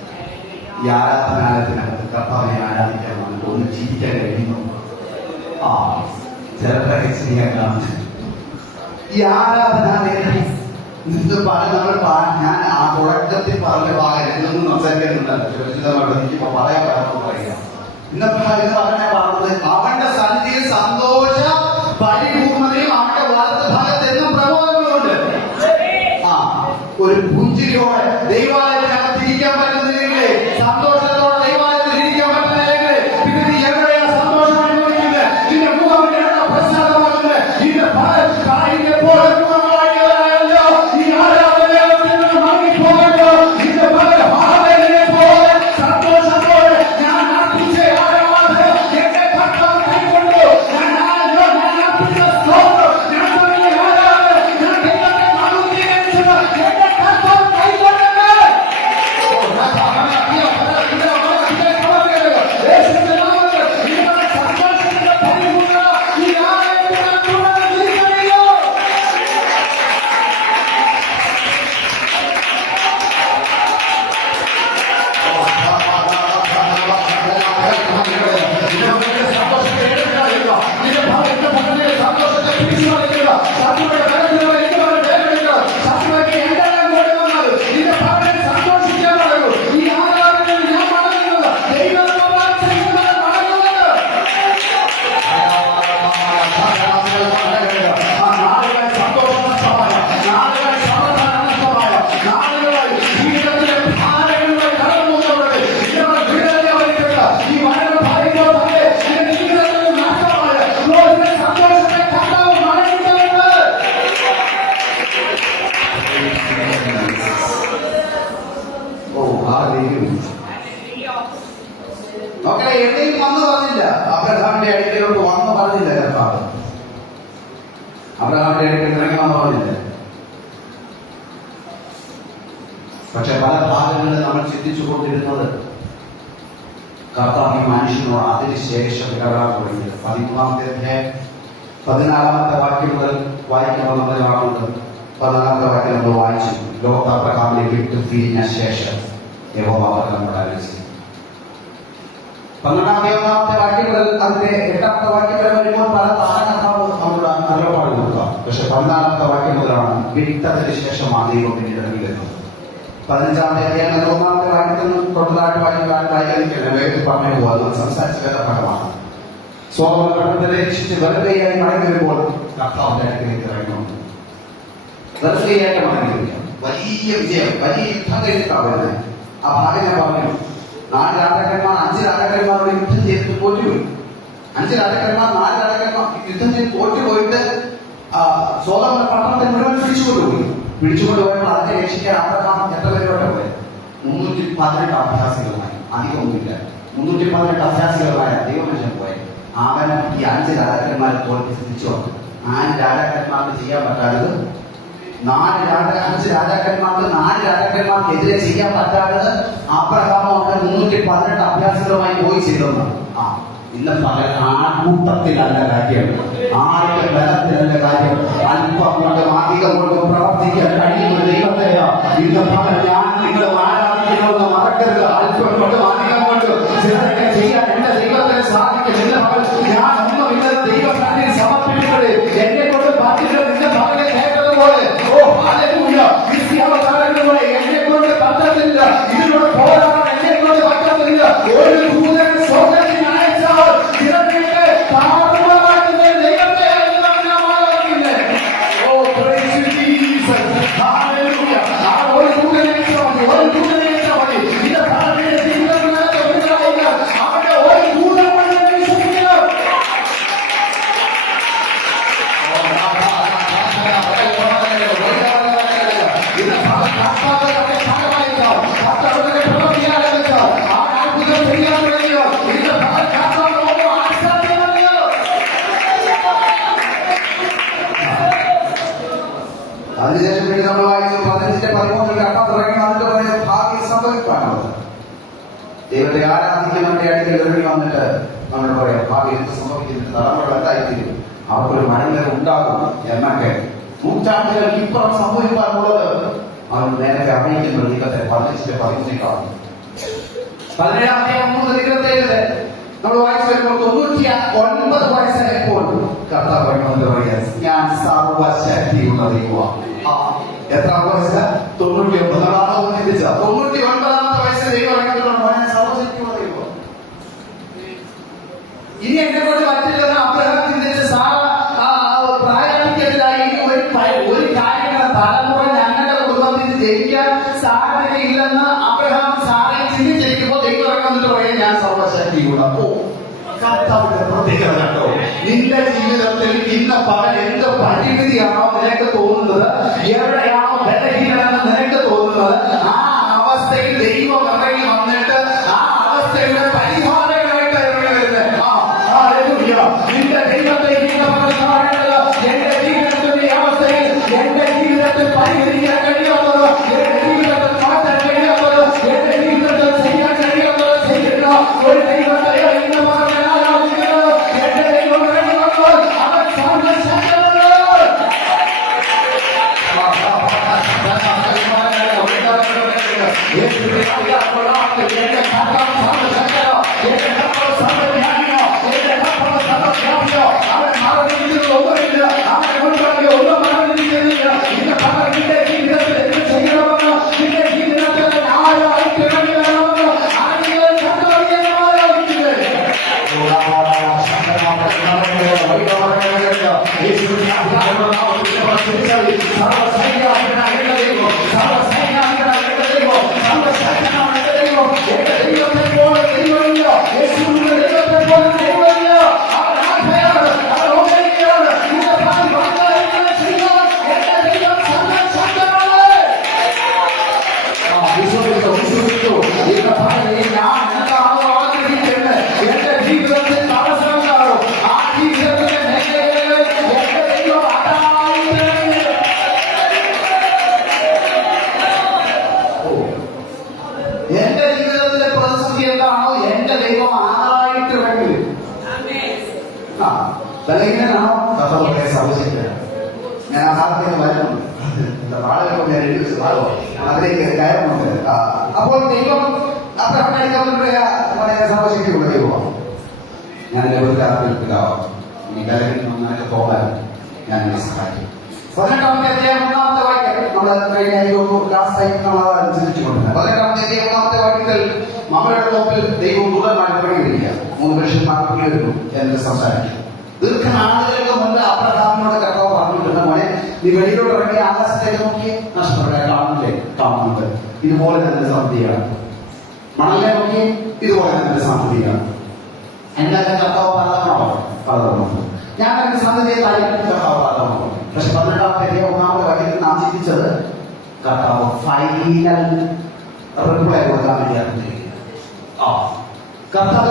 ഈ ആരാധനാലയത്തിനകത്ത് കർത്താവിനെ ആരാധിക്കാൻ വന്നിട്ട് ഒന്ന് ജീവിക്കാൻ കഴിയുന്നു. ചിലരുടെ ചെയ്യാൻ കാണുന്നത് ഈ ആരാധനാലയത്തിൽ ഞാൻ ആ തുടക്കത്തിൽ പറഞ്ഞ ഭാഗം എന്നൊന്നും സംസാരിക്കുന്നുണ്ടല്ലോ. എനിക്കിപ്പോ പറയാൻ പറയുക ഇന്നത്തെ പറഞ്ഞ പറഞ്ഞത് അവന്റെ സന്നിധിയിൽ സന്തോഷ പരിപൂർണതയും അവന്റെ വലത്ത് ഭാഗത്ത് എന്നും പ്രബോധനമുണ്ട്. ഒരു പുഞ്ചിരിയോടെ ദൈവാലയത്തിനകത്ത് ഇരിക്കാൻ പറ്റുന്നില്ലേ, സന്തോഷത്തോടെ ദൈവാലയത്തിൽ ഇരിക്കാൻ പറ്റുന്നില്ലേ, പിന്നെ നീ എവിടെയാണ് സന്തോഷം അനുഭവിക്കുന്നത്? നിന്റെ മുഖം പ്രസാദമാകുന്നത് നിന്റെ കായിക പോലെ മുഖങ്ങളായല്ലോ. ഈ ആരാധനയിൽ മടങ്ങിപ്പോകല്ലോ. നിന്റെ പോലെ സന്തോഷത്തോടെ ഞാൻ അർപ്പിച്ച ആരാധന എന്റെ കർത്താവ് കൈക്കൊണ്ടു. ഞാൻ അർപ്പിച്ച സ്തോത്രം, ഞാൻ തുടങ്ങിയ ആരാധന ഞാൻ ദൈവത്തെ മഹത്വീകരിച്ചത് എന്റെ കർത്താവ് കൈക്കൊണ്ടത്. മക്കളെ എവിടെയും വന്ന് പറഞ്ഞില്ല. അബ്രഹാമിന്റെ അടുക്കലോട്ട് വന്ന് പറഞ്ഞില്ല കർത്താവ്. അബ്രഹാമിന്റെ അടുക്കൽ ഇറങ്ങി വന്ന് പറഞ്ഞില്ല. പക്ഷെ പല ഭാഗങ്ങളിൽ നമ്മൾ ചിന്തിച്ചുകൊണ്ടിരുന്നത് കർത്താവ് ഈ മനുഷ്യനോട് അതിനുശേഷം ഇടപെടാൻ തുടങ്ങിയത് 13-ാമത്തെ അധ്യായം 14-ാമത്തെ വാക്യം മുതൽ വായിക്കുമ്പോൾ നമ്മൾ കാണുന്നത് 14-ാമത്തെ വാക്യം നമ്മൾ വായിച്ചു. ലോകത്ത് അബ്രഹാമിനെ വിട്ടു പിരിഞ്ഞ ശേഷം യഹോവ അബ്രഹാമിനോട് ആലോചിച്ചു. 12-ാമത്തെ വാക്യം മുതൽ അതിന്റെ 8-ാമത്തെ വാക്യം വരെ വരുമ്പോൾ പല താരകർത്താവ് നമ്മുടെ നിലപാട് കൊടുക്കാം. പക്ഷെ 14-ാമത്തെ വാക്യം മുതലാണ് വിട്ടതിന് ശേഷമാണ് ദൈവം പിന്നീട് ഇറങ്ങി വരുന്നത്. 15-ാമത്തെ അധ്യായം 1-ാമത്തെ വാക്യത്തിൽ നിന്ന് തൊട്ടതായിട്ട് വായിക്കാൻ വേഗത്തിൽ പറഞ്ഞു പോകുന്നത് സംസാരിച്ച വേദഭാഗമാണ്. സോദോം പട്ടണത്തെ രക്ഷിച്ച് വെറുതെയായി മടങ്ങി വരുമ്പോൾ കർത്താവിന്റെ അടുക്കലേക്ക് ഇറങ്ങി. വെറുതെയായിട്ട് മടങ്ങി വരിക, വലിയ വിജയം, വലിയ യുദ്ധം കഴിഞ്ഞിട്ടാണ് വരുന്നത്. ആ ഭാഗം ഞാൻ പറഞ്ഞു. 4 രാജാക്കന്മാർ 5 രാജാക്കന്മാരോട് യുദ്ധം ചെയ്ത് തോറ്റുപോയി. 5 രാജാക്കന്മാർ 4 രാജാക്കന്മാർ യുദ്ധം ചെയ്ത് തോറ്റുപോയിട്ട് സോദോം പട്ടണത്തെ മുഴുവൻ പിടിച്ചുകൊണ്ടുപോയപ്പോൾ അതിനെ രക്ഷിക്കാൻ അബ്രഹാം എത്ര പേരോടെ പോയത്? 318 അഭ്യാസികളുമായി. അധികമൊന്നുമില്ല. 318 അഭ്യാസികളുമായ ദൈവമനുഷ്യൻ പോയത്. അവൻ ഈ 5 രാജാക്കന്മാരെ തോൽപ്പിച്ച് തിരിച്ചു വന്നു. 4 രാജാക്കന്മാർക്ക് ചെയ്യാൻ പറ്റാത്തത് 5 രാജാക്കന്മാർക്കെതിരെ ചെയ്യാൻ പറ്റാത്തത് അബ്രഹാം അവരുടെ 318 അഭ്യാസികളുമായി പോയി ചെയ്തെന്നാണ്. ഇന്ന് പകൽ ആൾക്കൂട്ടത്തിലല്ല കാര്യം, ആരുടെ ബലത്തിലല്ല കാര്യം, അല്പം കൊണ്ടും അധികം കൊണ്ടും പ്രവർത്തിക്കാൻ കഴിയുന്ന ദൈവത്തെയാ ഇന്ന് പകൽ ഞാൻ നിങ്ങൾ ആരാധിക്കണമെന്ന് മറക്കരുത്. അല്പം കൊണ്ടും അധികം കൊണ്ടും ചിലരൊക്കെ ചെയ്യാൻ എന്റെ ദൈവത്തിന് സാധിക്കും. ഇന്ന് പകൽ ഞാൻ ഒന്നുമില്ലെന്ന് ദൈവത്തിന് സമർപ്പിക്കുന്നത് എന്നെ കൊണ്ട് ബാധ്യത നിന്റെ പകലെ കേട്ടതുപോലെ ക്രിസ്ത്യാവതാരങ്ങളെ എന്നെ കൊണ്ട് പറ്റത്തില്ല, ഇതിനോട് പോരാടാൻ എന്നെ കൊണ്ട് പറ്റത്തില്ല. ഒരു ദൂതൻ സ്വർഗ്ഗത്തിൽ അയച്ചാൽ ചിലർക്ക് താഴ്വാറാക്കുന്ന ദൈവത്തെ ഞാൻ ആരാധിക്കുന്നത്. ഓ പ്രൈസ് യു ജീസസ്, ഹല്ലേലൂയ. ആ ഒരു ദൂതനെ അയച്ചാൽ മതി, ഒരു ദൂതനെ അയച്ചാൽ മതി. ഇത് ഭാരതീയ ജീവിതത്തിനകത്ത് ഉണ്ടാവുക അവരുടെ ഒരു ദൂതൻ കൊണ്ട് വിശ്വസിക്കണം. കർത്താവിന്റെ ഭാഗമായിരിക്കാം, കർത്താവിന്റെ പ്രവൃത്തിയായിരിക്കാം. ആ അത്ഭുതം തുടങ്ങിയോ ഇന്ന് അതിനുശേഷം പിന്നെ നമ്മൾ വായിച്ചു 15:13 കർത്താവ് തുടങ്ങി അതിന്റെ പറയുന്നത് ഭാഗ്യം സംഭവിക്കാനുള്ളത്. ദൈവത്തെ ആരാധിക്കുന്നവരുടെ അടുക്കൽ ഇറങ്ങി വന്നിട്ട് നമ്മൾ പറയാം ഭാഗ്യം സംഭവിക്കുന്നത് തലമുറകൾ എന്തായിത്തീരും, അവർക്കൊരു മടങ്ങൽ ഉണ്ടാകും എന്നൊക്കെ നൂറ്റാണ്ടുകൾക്ക് ഇപ്പുറം സംഭവിക്കാനുള്ളത് അവൻ നേരത്തെ അറിയിക്കുന്നത് ദൈവത്തെ 15:13 കാണും. 17:3 നമ്മൾ വായിച്ചു വരുമ്പോൾ 99 വയസ്സായപ്പോൾ കർത്താവ് പറയുന്നത് പറയാ ഞാൻ സർവശക്തിയുള്ള ദൈവമാണ്. എത്ര വയസ്സ്? 99. 99 വയസ്സ് ദൈവം ഞാൻ സർവശക്തിയുള്ള ദൈവം. ഇനി എന്നെ കൊണ്ട് പറ്റില്ലെന്ന് അബ്രഹാം ചിന്തിച്ച് പ്രായാധിക്യത്തിലായി ഒരു കാര്യങ്ങൾ തലമുറ ഞങ്ങളുടെ കുടുംബത്തിൽ ജയിക്കാൻ സാധ്യതയില്ലെന്ന് അബ്രഹാം സാറയെ ചിന്തിച്ചിരിക്കുമ്പോൾ ദൈവം ഇറങ്ങുന്നിട്ട് പറയാൻ ഞാൻ സർവശക്തിയുള്ള. കർത്താവിന്റെ പ്രത്യേകത കേട്ടോ. നിന്റെ ജീവിതത്തിൽ ഇന്ന് പകൽ എന്ത് പരിമിതിയാണോ നിനക്ക് തോന്നുന്നത്, എവിടെയാണോ ബലഹീനമെന്ന് നിനക്ക് തോന്നുന്നത്, ആ അവസ്ഥയിൽ ദൈവം ഇറങ്ങി വന്നിട്ട് ആ അവസ്ഥയുടെ പരിഹാരമായിട്ട് ഇറങ്ങി വരുന്നത്. നിന്റെ ദൈവത്തെ എന്റെ ജീവിതത്തിന്റെ അവസ്ഥയിൽ എന്റെ ജീവിതത്തിൽ പരിഹരിക്കാൻ കഴിയാത്തത്, എന്റെ ജീവിതത്തിൽ മാറ്റാൻ കഴിയാത്തത്, എന്റെ ജീവിതത്തിൽ ചെയ്യാൻ കഴിയാത്തത് ചെയ്യുന്ന ഒരു ദൈവത്തെ ഇന്ന് പറഞ്ഞ എന്റെ ദൈവം ഇറങ്ങി വന്നാൽ അവൻ സർവശക്തനാണ്. എന്റെ ജീവിതത്തിലെ പ്രതിസന്ധി എന്താണോ എന്റെ ദൈവം ആറായിട്ട് വേണ്ടി ബലഹീനനാണോ കർത്താവിനെ സർവശക്തനാണ്. ഞാൻ ആ ഭാഗത്തേക്ക് വരുന്നുണ്ട്, ആളുകൾക്ക് ഞാൻ എഴുതി അതിലേക്ക് കയറുന്നുണ്ട്. അപ്പോൾ ദൈവം അബ്രഹാമിനെ സർവശക്തിയുള്ള ദൈവമാണ്. ഞാൻ എന്റെ ഒരു പിതാവാണ്. ഈ ബലഹീനൊക്കെ പോകാൻ ഞാൻ എന്നെ സഹായിക്കും. 18-ാമത്തെ അധ്യായം 1-ാമത്തെ വാക്യം നമ്മൾ കഴിഞ്ഞ ചിന്തിച്ചുകൊണ്ടിരുന്നത്. 18-ാമത്തെ അധ്യായം 1-ാമത്തെ വാക്യത്തിൽ മമ്മയുടെ തോപ്പിൽ ദൈവം ദൂതന്മാരെ പണിയിരിക്കുക. 3 പുരുഷന്മാർ പണി വരുന്നു എന്ന് സംസാരിക്കും. ദീർഘനാളുകൾക്ക് മുൻപ് അബ്രഹാമിനോട് കർത്താവ് പറഞ്ഞിട്ടുണ്ട്, മോനെ നീ വെളിയിലോട്ട് ഇറങ്ങി ആകാശത്തേക്ക് നോക്കി നഷ്ടപ്പെടാൻ കാണുന്നുണ്ട്. ഇതുപോലെ തന്നെ സന്ധിയാണ്. മണലെ നോക്കി ഇതുപോലെ തന്നെ സന്ധിയാണ്. എന്തായാലും കർത്താവ് പലതവണ ഞാൻ എന്റെ സന്ധിയെ കർത്താവ് പലതവണ. പക്ഷെ 18-ാമത്തെ അധ്യായം 1-ാമത്തെ വാക്യത്തിൽ നാം ചിന്തിച്ചത് കർത്താവ് ഫൈനൽ റിപ്ലൈ കൊടുക്കാൻ വേണ്ടിയാണ്. കർത്താവ്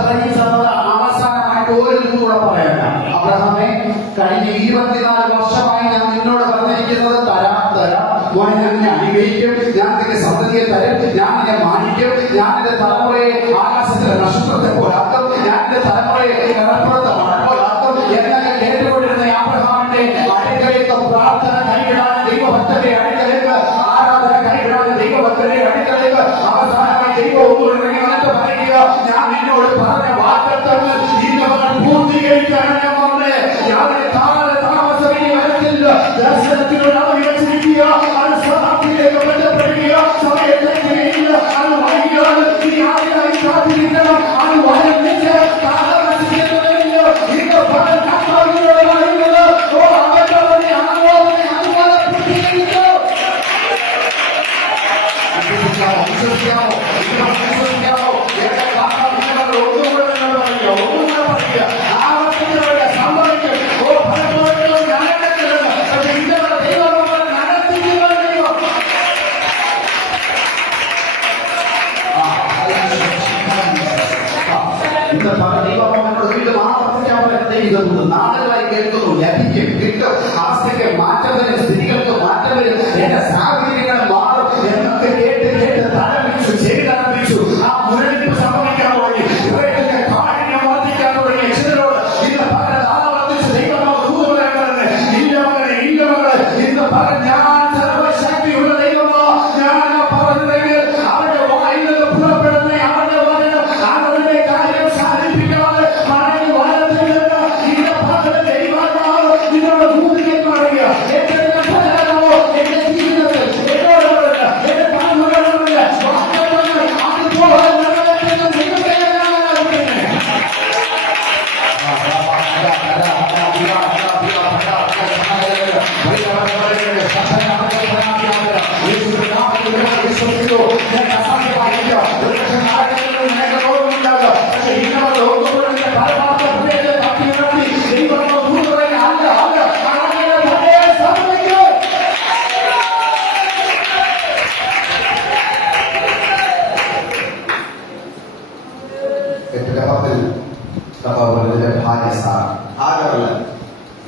അവസാനമായിട്ട് ഒരു കൂടെ പറയണ്ട, അബ്രഹാമേ കഴിഞ്ഞ 24 വർഷമായി ഞാൻ നിന്നോട് പറഞ്ഞിരിക്കുന്നത് തരാം മോനെ, ഞാൻ നിന്നെ അനുഗ്രഹിക്കും, ഞാൻ നിന്റെ സന്തതിയെ തരും, ഞാൻ നിന്നെ മാനിക്കും, ഞാൻ നിന്റെ തലമുറയെ ആകാശത്തിലെ നക്ഷത്രത്തെ പോലാക്കും, ഞാൻ നിന്റെ തലമുറയെ കടപ്പുറത്തെ മഴപ്പോലാക്കും എന്നൊക്കെ കേട്ടുകൊണ്ടിരുന്ന അബ്രഹാമിന്റെ അടുക്കലേക്ക് പ്രാർത്ഥന കൈവിടാൻ ദൈവഭക്തരെ അടുക്കലേക്ക്, ആരാധന കൈവിടാൻ ദൈവഭക്തരെ അടുക്കലേക്ക് അവസാനമായി ദൈവം ഒന്നുമിറങ്ങി വന്നിട്ട് പറയുക, ഞാൻ നിന്നോട് പറഞ്ഞ വാഗ്ദത്തങ്ങൾ ഇന്ന് പൂർത്തീകരിക്കാനാണ് ഞാൻ വന്നത്. ഞാൻ താമസമായി വരത്തില്ല. ദർശനത്തിലൂടെ വെച്ചിരിക്കുക, അത് സമാപ്തിയിലേക്ക് ബന്ധപ്പെടുക, സമയത്തേക്ക് അത് വൈകിയാണ്. ഇനി ആദ്യമായി കാത്തിരിക്കണം, അത് വരഞ്ഞിട്ട് ഇന്ന് പല കർത്താവിനോട് പറയുന്നത് അവരുടെ അതുപോലെ പൂർത്തീകരിക്കും. വിശ്വസിക്കാമോ? ഒന്നുകൂടെ പറയുക ആവർത്തിച്ചവരുടെ സംഭവിക്കും. പലപ്പോഴും നടത്തില്ല ദൈവം. ഇന്ന് ദൈവമോനോട് വീണ്ടും ആവർത്തിക്കാൻ പറയുന്നത് ഇതൊന്നും നാളുകളായി കേൾക്കുന്നു, ലഭിക്കും, കിട്ടും, അവസ്ഥയ്ക്ക് മാറ്റം വരും, സ്ഥിതികൾക്ക് മാറ്റം വരും, എന്റെ സാഹചര്യങ്ങൾ മാറും എന്നൊക്കെ കേട്ട് കേട്ട് തലമിച്ചു, ചെവി തലമിച്ചു. ആ മുരടിപ്പ് സംഭവിക്കാൻ തുടങ്ങി, ഇവരുടെ കാഠിന്യം വർദ്ധിക്കാൻ തുടങ്ങി. ചിലരോട് ഇന്ന് പകരം ആവർത്തിച്ച് ദൈവമോ ദൂതങ്ങളെ ഇല്ല മകളെ, ഇല്ല മകളെ, ഇന്ന് പകരം ഞാൻ സർവശക്തിയുള്ള ദൈവമോ ഞാൻ പറഞ്ഞതെങ്കിൽ അവരുടെ വായിൽ നിന്ന് പുറപ്പെടുന്ന അവരുടെ വചനം അവരുടെ കാര്യം സാധിപ്പിക്കാതെ മടങ്ങി വരത്തിൽ നിന്ന് ഇന്ന് പകരം ദൈവമാണോ നിങ്ങളുടെ ഭൂമിയിൽ പറയുക. എന്റെ ഫലമോ എന്റെ ജീവിതത്തിൽ എന്നോട് പറയുക, എന്റെ പാപങ്ങളില്ല വാഗ്ദത്തങ്ങൾ അതുപോലെ നിറവേറ്റുന്ന ദൈവത്തെ ഞാൻ അറിയുന്നു.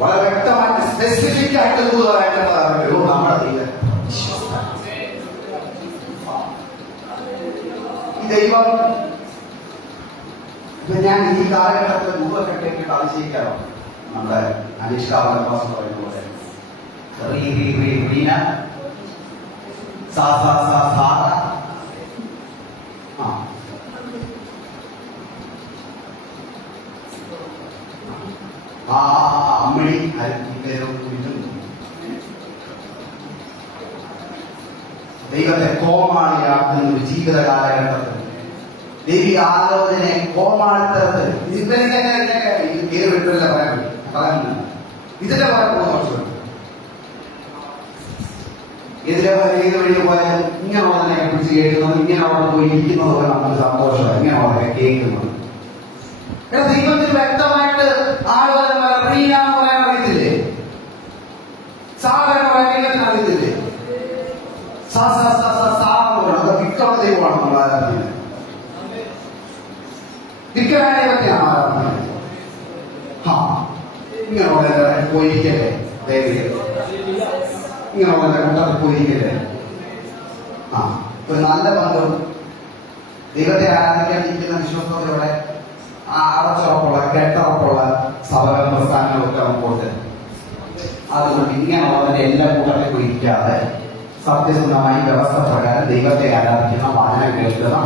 വളരെ വ്യക്തമായിട്ട് സ്പെസിഫിക് ആയിട്ട് കൂടുതലായിട്ട് പറഞ്ഞു നമ്മുടെ ഈ ദൈവം. ഇപ്പൊ ഞാൻ ഈ കാലഘട്ടത്തിൽ മുഖമൊക്കെ കേട്ടിട്ട് അതിശയിക്കാറോ? നമ്മുടെ അനിഷ്കാവൻ പറയുന്ന പോലെ ആ അമ്മണി ദൈവത്തെ കോമാളിയാക്കുന്ന ഒരു ജീവിത കാലഘട്ടത്തിൽ ദൈവിക ആലോചനയെ കോമാളിത്തരത്തിൽ ഏത് വിട്ടില്ല പറയാൻ ഇതിന്റെ പറയുന്നത് ഏത് വഴി പോയാൽ ഇങ്ങനെ ഉള്ളതിനെ പിടിച്ച് കേൾക്കുന്നത്, ഇങ്ങനെ അവിടെ പോയി ഇരിക്കുന്നത് പോലെ നമുക്ക് സന്തോഷമാണ്. ഇങ്ങനെ വളരെ കേൾക്കുന്നത് ദൈവത്തിന് വ്യക്തമായിട്ട് ആലോചന പറയാൻ അറിയത്തില്ലേ? സാധനം പറയാൻ ദൈവത്തിന് അറിയത്തില്ലേ? വിക്രമ ദൈവമാണ് നമ്മൾ ആരാധിക്കുന്നത്. വിക്രമ ദൈവത്തെയാണ് ആരാധിക്കുന്നത്. ഇങ്ങനെ പോയിരിക്കല്ലേ ഇങ്ങനെയുള്ള കൂട്ടത്തിൽ പോയിരിക്കല്ലേ? ഒരു നല്ല ബന്ധം ദൈവത്തെ ആരാധിക്കാൻ ഇരിക്കുന്ന വിശ്വാസത്തോടെ അടച്ചുറപ്പുള്ള കെട്ടുറപ്പുള്ള സഭകളും പ്രസ്ഥാനങ്ങളൊക്കെ നമുക്കുണ്ട്. അതുകൊണ്ട് ഇങ്ങനെയുള്ളവരുടെ എല്ലാ കൂട്ടത്തിൽ പോയിരിക്കാതെ സത്യസന്ധമായി വ്യവസ്ഥ പ്രകാരം ദൈവത്തെ ആരാധിക്കുന്ന, വചനം കേൾക്കുന്ന,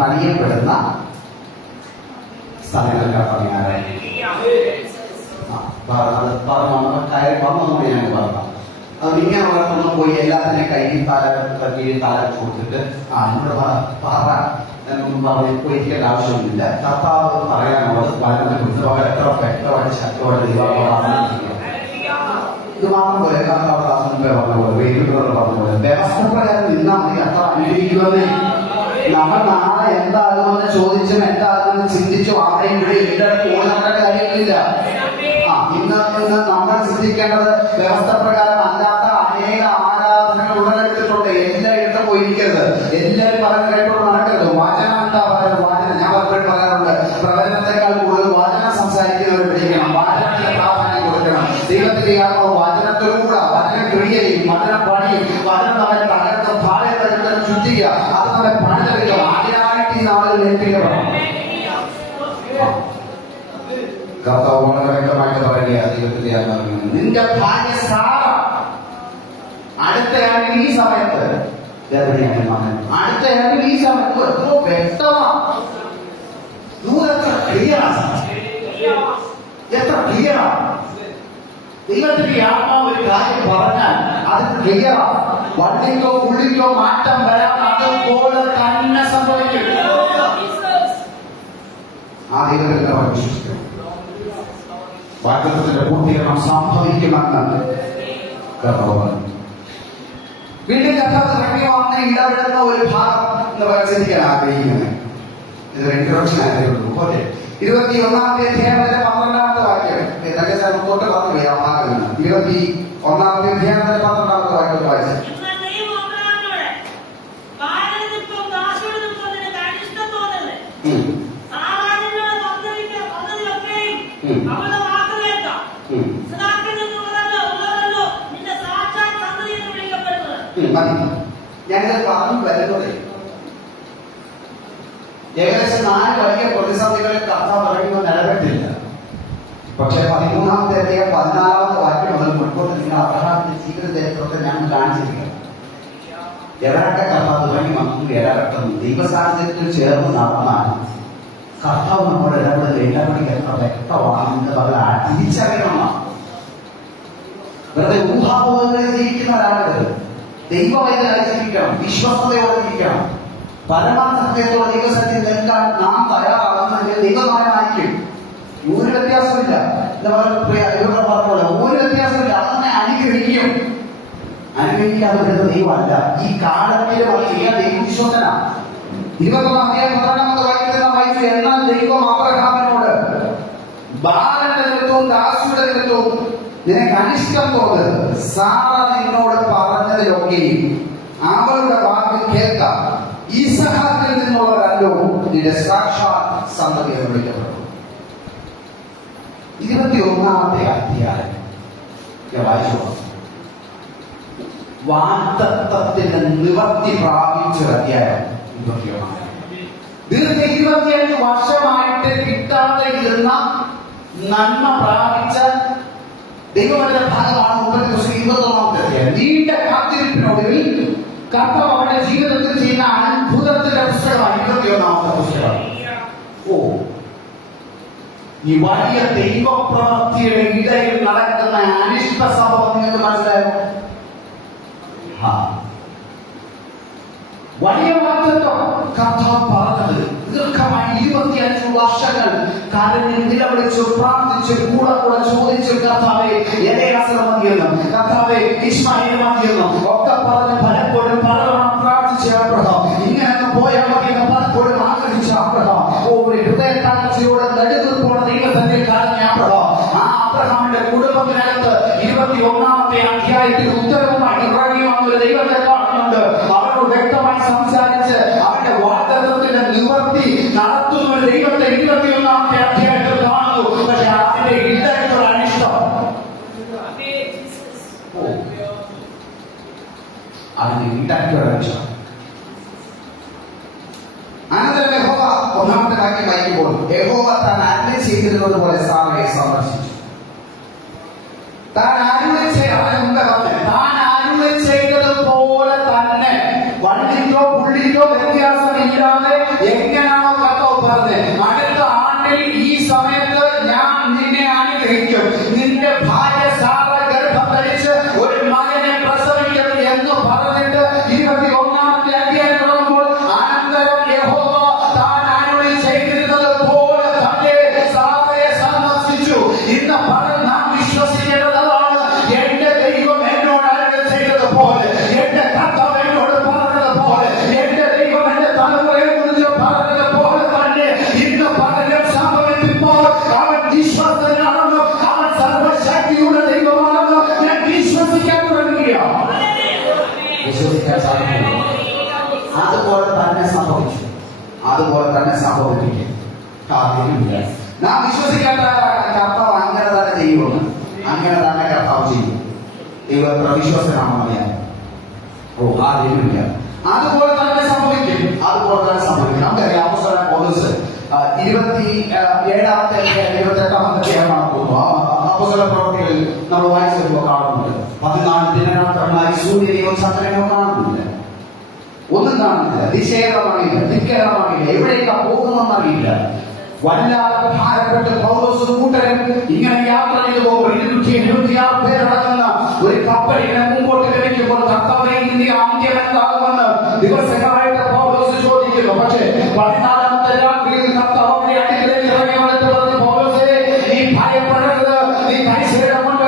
പണിയപ്പെടുന്ന സ്ഥലങ്ങളിലാണ് വന്നൊന്നുകൂടി ഞാൻ പറഞ്ഞു. അത് ഇങ്ങനെയുള്ളവർക്കൊന്നും പോയി എല്ലാത്തിനെയും കയ്യിൽ കീഴിൽ താരം കൊടുത്തിട്ട് എന്നോട് പറ എന്നൊന്നും പറഞ്ഞ് പോയിരിക്കേണ്ട ആവശ്യമൊന്നുമില്ല. കർത്താവ് പറയാനുള്ളത് വചനത്തെ കുറിച്ച് അവർ എത്ര വ്യക്തമായിട്ട് ശക്തിയോടെ ദൈവത്തോട് ഇത് മാത്രം പോലെ കർത്താവ് ദാസൻ പറഞ്ഞ പോലെ വേദികളോട് പറഞ്ഞ പോലെ വ്യവസ്ഥപ്രകാരം നിന്നാൽ മതി. കർത്താവ് അനുഗ്രഹിക്കുമെന്നേ. നമ്മൾ നാളെ എന്താകുമെന്ന് ചോദിച്ചും എന്താകുമെന്ന് ചിന്തിച്ചും ആരെയും ഇവിടെ എല്ലായിടത്തും ഓടുന്ന കാര്യങ്ങളില്ല. ഇന്ന് നമ്മൾ ചിന്തിക്കേണ്ടത് വ്യവസ്ഥപ്രകാരം അല്ലാത്ത അനേക ആരാധനകൾ ഉടലെടുത്തിട്ടുണ്ട്. എല്ലായിടത്തും പോയിരിക്കരുത്. എല്ലാവരും പറഞ്ഞ കേട്ടോട് നടക്കരുത്. വചനം എന്താ പറയുന്നത്? വാചനം ഞാൻ പലപ്പോഴും പറയാറുണ്ട്, പ്രവചനത്തെക്കാൾ കൂടുതൽ വാചനം സംസാരിക്കുന്നവർ പഠിക്കണം. വാചനത്തിന് പ്രാധാന്യം കൊടുക്കണം. ദൈവത്തിന്റെ ആത്മാവ് വചനത്തിലൂടെ വചനം ക്രിയയും വചനം പണിയും വചനം നമ്മെ തകർത്ത് ഭാര്യ ശുദ്ധിക്കുക, അത് നമ്മെ പണിതെടുക്കുക. അതിനായിട്ട് ഈ നാളുകൾ ഏൽപ്പിക്കപ്പെടണം. കർത്താവ് വളരെ വ്യക്തമായിട്ട് പറയുക, ദൈവത്തിന്റെ ആത്മാവിൽ നിന്റെ ഭാര്യ സാറ അടുത്ത ആണ്ടിൽ ഈ സമയത്ത് ഗർഭിണിയാണ് മകൻ. അടുത്ത ആണ്ടിൽ ഈ സമയത്ത് എത്രയോ വ്യക്തമാണ്. എത്ര ക്ലിയറാണ്, എത്ര ക്ലിയറാണ്. ദൈവത്തിന്റെ ആത്മാവ് ഒരു കാര്യം പറഞ്ഞാൽ അത് ക്ലിയറാണ്. വണ്ടിക്കോ പുള്ളിക്കോ മാറ്റം വരാൻ അതുപോലെ തന്നെ സംഭവിക്കും. ആ ദൈവത്തെ വിശ്വസിക്കും. വാഗ്ദത്തത്തിന്റെ പൂർത്തീകരണം സംഭവിക്കുമെന്ന് കർത്താവ്. വീണ്ടും കർത്താവ് ഇറങ്ങി വന്ന് ഇടപെടുന്ന ഒരു ഭാഗം എന്ന് പറയാൻ ചിന്തിക്കാൻ ആഗ്രഹിക്കുന്നത്. ഇതൊരു ഇൻട്രൊഡക്ഷൻ ആയിരുന്നു. ഓക്കെ, 21-ാമത്തെ അധ്യായത്തിലെ 12-ാമത്തെ വാക്യം തൊട്ട് പറഞ്ഞു. ആ ഭാഗം 21-ാമത്തെ അധ്യായത്തിലെ 12-ാമത്തെ വാക്യം വായിച്ചു. മതി. ഞാനിത് പറഞ്ഞു വരുന്നത് ഏകദേശം 4 വലിയ പ്രതിസന്ധികളിൽ കർത്താവ് പറയുന്നത് നിലപെട്ടില്ല. പക്ഷെ 13-ാമത്തെ അധ്യായം 14-ാമത്തെ വാക്യം മുതൽ മുൻപോട്ട് നിങ്ങൾ അബ്രഹാമിന്റെ ജീവിത ചരിത്രത്തെ ഞാൻ കാണിച്ചിരിക്കണം. എവരൊക്കെ കർത്താവ് തുടങ്ങി വന്നു ഇടപെട്ടുന്നു ദൈവസാഹചര്യത്തിൽ ചേർന്ന് നടന്നാൽ കർത്താവ് നമ്മുടെ ഇടപെടൽ എത്ര വ്യക്തമാണെന്ന് പറഞ്ഞാൽ തിരിച്ചറിയണം. വെറുതെ ഊഹാപോഹങ്ങളിൽ ജീവിക്കുന്നവരാണത്. ദൈവവൈദ്യരായി ജീവിക്കണം, വിശ്വസ്തയോടെ ജീവിക്കണം, പരമാസത്യത്തോടെ ദൈവസത്യം നിൽക്കാൻ നാം തയ്യാറാകുന്നതിന് ദൈവമായിരിക്കും. ഒരു വ്യത്യാസമില്ല. എന്താ പറയുക, പറഞ്ഞ ഒരു വ്യത്യാസമില്ല. അതന്നെ അനുഗ്രഹിക്കും. അനുഗ്രഹിക്കാതെ വരുന്ന ദൈവമല്ല. ഈ കാലത്തിലെ വലിയ ദൈവവിശ്വസനാണ്. 21-ാം അധ്യായം 11-ാമത്തെ വാക്യത്തിൽ നാം വായിച്ചു, എന്നാൽ ദൈവം അബ്രഹാമിനോട് ബാലന്റെ നിമിത്തവും ദാസിയുടെ നിമിത്തവും നിനക്ക് അനിഷ്ടം തോന്നരുത്. സാറ നിന്നോട് പറഞ്ഞതിലൊക്കെയും അവളുടെ വാക്ക് കേൾക്കാം. ഇസഹാക്കിൽ നിന്നുള്ളവരല്ലോ നിന്റെ സാക്ഷാൽ സന്തതി എന്ന് വിളിക്കപ്പെട്ടു. 21-ാമത്തെ അധ്യായം വായിച്ചു. വാഗ്ദത്തത്തിന് നിവർത്തി പ്രാപിച്ച അധ്യായം 21. ദീർഘ 25 വർഷമായിട്ട് കിട്ടാതെ ഇരുന്ന നന്മ പ്രാപിച്ച ദൈവത്തിന്റെ ഭാഗമാണ് 21-ാമത്തെ അധ്യായം. നീണ്ട കാത്തിരിപ്പിനൊടുവിൽ കർത്താവ് അവരുടെ ജീവിതത്തിൽ ചെയ്യുന്ന അത്ഭുതത്തിന്റെ പുസ്തകമാണ് 21-ാമത്തെ പുസ്തകം. ഓ, ഈ വലിയ ദൈവപ്രവൃത്തിയുടെ ഇടയിൽ നടക്കുന്ന അനിഷ്ട സംഭവം നിങ്ങൾക്ക് മനസ്സിലായോ? വലിയ വാഗ്ദത്തം കർത്താവ് പറഞ്ഞത് ദീർഘമായി 25 വർഷങ്ങൾ കരഞ്ഞ് നിലവിളിച്ചു പ്രാർത്ഥിച്ച് കൂടെ ചോദിച്ചു, കർത്താവെ എലയാസർ മതിയെന്നും കർത്താവെ ഇസ്മായിൽ മതിയെന്നും ഒക്കെ പറഞ്ഞ് പലപ്പോഴും പലവണ്ണം പ്രാർത്ഥിച്ച അബ്രഹാം. ഇങ്ങനെ പോയാൽ മതിയെന്ന് പലപ്പോഴും ആഗ്രഹിച്ച അബ്രഹാം. ഒരു ഹൃദയത്താഴ്ചയോടെ നെടുവീർപ്പോടെ ദൈവത്തിന്റെ കരഞ്ഞ അബ്രഹാം. ആ അബ്രഹാമിന്റെ കുടുംബത്തിനകത്ത് 21-ാമത്തെ അധ്യായത്തിൽ ഉത്തരവുമായി ഇറങ്ങി വന്നൊരു ദൈവത്തെ കാണുന്നുണ്ട്. അവരോട് വ്യക്തമായി സംസാരിച്ച് അവന്റെ വാഗ്ദത്തത്തിന്റെ നിവർത്തി നടത്തുന്ന ഒരു ദൈവത്തെ 21-ാമത്തെ അധ്യായത്തിൽ കാണുന്നു. പക്ഷെ അതിന്റെ ഇടയ്ക്കുള്ള അനിഷ്ടം, അതിന്റെ ഇടയ്ക്കുള്ള അനിഷ്ടം. അനന്തരം യഹോവ 1-ാമത്തെ വാക്യം വായിക്കുമ്പോൾ യഹോവ താൻ അരുളി ചെയ്തിരുന്നത് പോലെ സാറയെ സന്ദർശിച്ചു. താൻ അരുളി ചെയ്തതുപോലെ തന്നെ വള്ളിക്കോ പുള്ളിക്കോ വ്യത്യാസമില്ലാതെ എങ്ങനെയാണോ കർത്താവ് പറഞ്ഞത്, അടുത്ത ആണ്ടിൽ ഈ സമയത്ത് ഞാൻ നിന്നെ അനുഗ്രഹിക്കും, നിന്റെ ഭാര്യ സാറ ഗർഭം ധരിച്ച് ഒരു മകനെ പ്രസവിക്കും എന്ന് പറഞ്ഞിട്ട് 21-ാമത്തെ അധ്യായം തുടങ്ങുമ്പോൾ അനന്തരം യഹോവ താൻ അരുളി ചെയ്തിരുന്നത് പോലെ തന്നെ സാറയെ സന്ദർശിച്ചു. ഇന്ന് നാം വിശ്വസിക്കേണ്ടതാണ്, എന്റെ ദൈവം എന്നോട് അരുളി ചെയ്തതുപോലെ, എന്റെ കർത്താവ് എന്നോട് പറഞ്ഞതുപോലെ, എന്റെ ദൈവം എന്റെ തലമുറയെ കുറിച്ച് പറഞ്ഞതുപോലെ തന്നെ ഇന്ന് പകരം സംഭവിക്കുമ്പോൾ അവൻ വിശ്വസ്തനാണെന്നും അവൻ സർവശക്തിയുടെ ദൈവമാണെന്നും ഞാൻ വിശ്വസിക്കാൻ തുടങ്ങുകയാണ്. വിശ്വസിക്കാൻ സാധിക്കുന്നു. അതുപോലെ തന്നെ സംഭവിച്ചു, അതുപോലെ തന്നെ സംഭവിക്കും. നാം വിശ്വസിക്കേണ്ട കർത്താവ് അങ്ങനെ തന്നെ ചെയ്യുമെന്ന്, അങ്ങനെ തന്നെ കർത്താവ് ചെയ്യും. ദൈവം വിശ്വസനാണെന്ന് അറിയാം. ഓ, ആദ്യമില്ല. അതുപോലെ തന്നെ സംഭവിക്കും, അതുപോലെ തന്നെ സംഭവിക്കും. നമുക്കറിയാം അപ്പോസ്തലനായ പൗലോസ് 27-ാമത്തെ 28-ാമത്തെ അധ്യായമാണ് പോകുന്നു. അപ്പോസ്തല പ്രവൃത്തികളിൽ നമ്മൾ വായിച്ചപ്പോൾ കാണുന്നുണ്ട് 14 ദിനരാത്രങ്ങളായി സൂര്യനെയോ ചന്ദ്രനെയോ കാണുന്നില്ല, ഒന്നും കാണുന്നില്ല, ദിശേതമാകില്ല, ദിക്കേതമാകില്ല, എവിടേക്കാ പോകുമെന്നറിയില്ല. വല്ലാതെ ഭാരപ്പെട്ട് പൗലോസും കൂട്ടരും ഇങ്ങനെ യാത്ര ചെയ്തു പോകുമ്പോൾ 276 പേരടങ്ങുന്ന ഒരു കപ്പൽ ഇങ്ങനെ മുമ്പോട്ട് ലഭിക്കുമ്പോൾ കർത്താവേ ഇതിന്റെ അന്ത്യം എന്താകുമെന്ന് ദിവസങ്ങളായിട്ട് പൗലോസ് ചോദിക്കുന്നു. പക്ഷേ 14-ാമത്തെ രാത്രിയിൽ കർത്താവിന്റെ അടുക്കലേക്ക് ഇറങ്ങി വന്നിട്ട് പറഞ്ഞു, പൗലോസേ നീ ഭയപ്പെടരുത്, നീ കൈസേരം കൊണ്ട്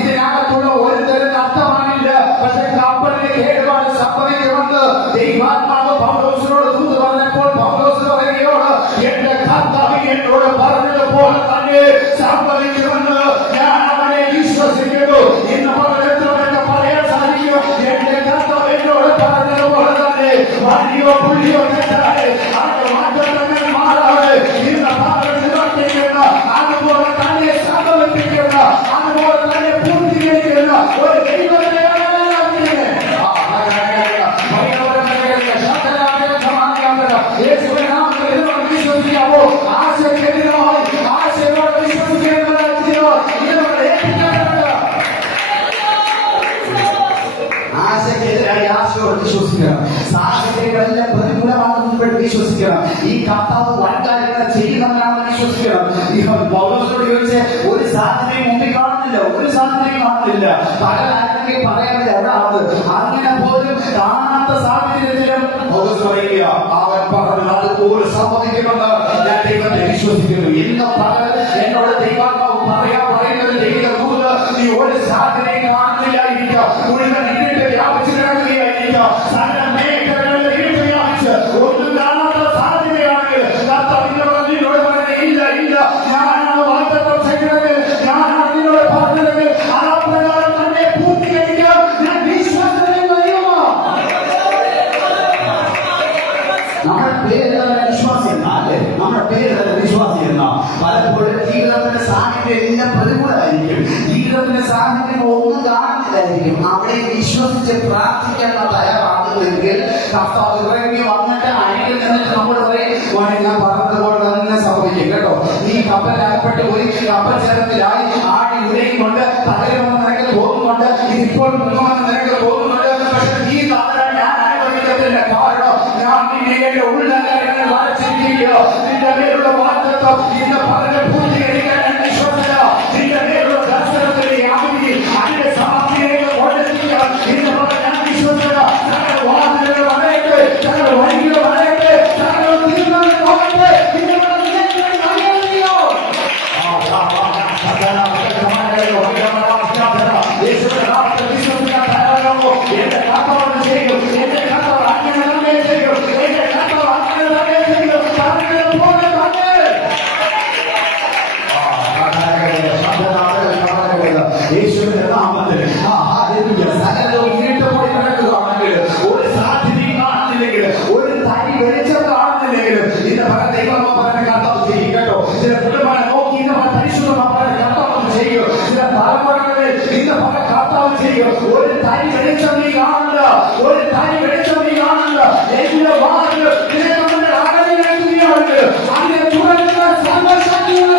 ഇതിനകത്തുള്ള ഒരു തരം നഷ്ടമാണില്ല. പക്ഷെ കപ്പലിന് കേടുപാട് സംഭവിക്കുമെന്ന് ദൈവാത്മാവ് പൗലോസിനോട് ദൂത് പറഞ്ഞപ്പോൾ പൗലോസ് പറയുകയോട് എന്റെ കർത്താവ് എന്നോട് പറഞ്ഞതുപോലെ തന്നെ സംഭവിക്കുമെന്ന് ഞാൻ അവനെ വിശ്വസിക്കുന്നു. ഇന്ന് പലരെടുത്ത് പറയാൻ സാധിക്കും, എന്റെ കർത്താവ് എന്നോട് പറഞ്ഞതുപോലെ തന്നെ വലിയോ പുള്ളിയോ തെറ്റാതെ അവന്റെ മാറ്റങ്ങൾ മാറാതെ ഇന്ന് പലരെടുക്കുന്ന അതുപോലെ തന്നെ സംഭവിപ്പിക്കുന്ന അതുപോലെ തന്നെ പൂർത്തീകരിക്കുന്ന ഒരു ദൈവത്തെ വിശ്വസിക്കണം. ഈ കർത്താവ് വൻ കാര്യങ്ങൾ ചെയ്യുന്നവനാണെന്ന് വിശ്വസിക്കണം. ഈ പൗലോസിനോട് ചോദിച്ച ഒരു സാധ്യതയും മുമ്പിൽ കാണുന്നില്ല, ഒരു സാധ്യതയും കാണുന്നില്ല. പകലാണെങ്കിൽ പറയാതെ എവിടാണ് അങ്ങനെ പോലും കാണാത്ത സാഹചര്യത്തിലും പൗലോസ് പറയുക, അവൻ പറഞ്ഞു അതുപോലെ സംഭവിക്കുമെന്ന് ഞാൻ ദൈവത്തെ വിശ്വസിക്കുന്നു. ഇന്ന് പകൽ എന്നോട് ദൈവാത്മാവ് പറയുന്നത് ദൈവദൂത് നീ ഒരു സാധ്യതയും കാണുന്നില്ലായിരിക്കാം. മുഴുവൻ ഇരുട്ട് വ്യാപിച്ചു കിടക്കുകയായിരിക്കാം. സകല മേഖലകളിൽ ഇരുട്ട് വ്യാപിച്ച് ഒന്നും കാണാത്ത സാധ്യതയാണെങ്കിൽ കർത്താവ് നിന്നോട് പറഞ്ഞത് ഇല്ല ഇല്ല, ഞാനാണ് വാഗ്ദത്തം ചെയ്തത്, ഞാനാണ് നിന്നോട് പറഞ്ഞത്, ആ പ്രകാരം തന്നെ പൂർത്തീകരിക്കാൻ ഞാൻ വിശ്വാസത്തിൽ കഴിയുമോ? നമ്മുടെ പേര് തന്നെ വിശ്വാസി എന്നാലേ, നമ്മുടെ പേര് തന്നെ വിശ്വാസി എന്നാ. പലപ്പോഴും ജീവിതത്തിന്റെ സാഹചര്യം എല്ലാം പ്രതികൂലമായിരിക്കും, ജീവിതത്തിന്റെ സാഹചര്യം ഒന്നും കാണുന്നില്ലായിരിക്കും. അവിടെ വിശ്വസിച്ച് പ്രാർത്ഥിക്കാൻ തയ്യാറാകുന്നുവെങ്കിൽ കർത്താവ് ഇറങ്ങി വന്നിട്ട് അഴിയിൽ നിന്നിട്ട് നമ്മോട് പറയും, ഞാൻ പറഞ്ഞതുപോലെ തന്നെ സംഭവിക്കും കേട്ടോ. നീ കപ്പലിലാകപ്പെട്ട് പോയി, കപ്പൽ ചേരത്തിലായി ആടി ഉലയും കൊണ്ട് തകരുമെന്ന നിരക്കിൽ പോകുന്നുണ്ട്, ഇതിപ്പോൾ മുങ്ങുമെന്ന നിരക്കിൽ പോകുന്നുണ്ട്. പക്ഷെ നീ തകരാൻ ഞാൻ അനുവദിക്കത്തില്ല. കാരണം ഞാൻ നിന്റെ ഉള്ളകാര്യങ്ങൾ വരച്ചിരിക്കുകയോ നിന്റെ മേലുള്ള വാഗ്ദത്തം ഇന്ന് പകരം പൂർത്തീകരിക്കാൻ ഞാൻ വിശ്വസിച്ച നിന്റെ മേലുള്ള ദർശനത്തിന്റെ യാതൊരു അതിന്റെ സമാധിയിലേക്ക് കൊണ്ടെത്തിക്കാൻ ഇന്ന് പകരം ഞാൻ വിശ്വസിച്ച ഞങ്ങളുടെ വാഹനങ്ങൾ വളരട്ടെ, ഞങ്ങളുടെ വഴികൾ വളരട്ടെ, ഞങ്ങളുടെ തീരുമാനം പോകട്ടെ. ഇന്ന് വിശ്വസിക്കാൻ തയ്യാറാകുമോ? എന്റെ കാത്തോട് ചെയ്യും, എന്റെ കാത്തോട് അങ്ങനെ തന്നെ ചെയ്യും, എന്റെ കാത്തോട് അങ്ങനെ തന്നെ ചെയ്യും. യേശുവിന്റെ നാമത്തിൽ സകലവും ഇരുട്ടുപോയി കിടക്കുകയാണെങ്കിൽ, ഒരു സാധ്യതയും കാണുന്നില്ലെങ്കിൽ, ഒരു തനി വെളിച്ചം കാണുന്നില്ലെങ്കിൽ ഇന്ന് പല ദൈവം പറഞ്ഞ കർത്താവ് ചെയ്യും കേട്ടോ. ചില കുടുംബങ്ങളെ നോക്കി ഇന്ന് പല പരിശുദ്ധ പറഞ്ഞ കർത്താവ് ചെയ്യും, ചില തലമുറകളിൽ ഇന്ന് പല കർത്താവ് ചെയ്യും. ഒരു തനി വെളിച്ചം നീ കാണുന്നില്ല, ഒരു തനി വെളിച്ചം നീ കാണുന്നില്ല. എല്ലാ വാഹനങ്ങളും ഇതിനെ ആകലിയാണെങ്കിൽ അങ്ങനെ തുടരുന്ന സർവശക്തിയുള്ളോ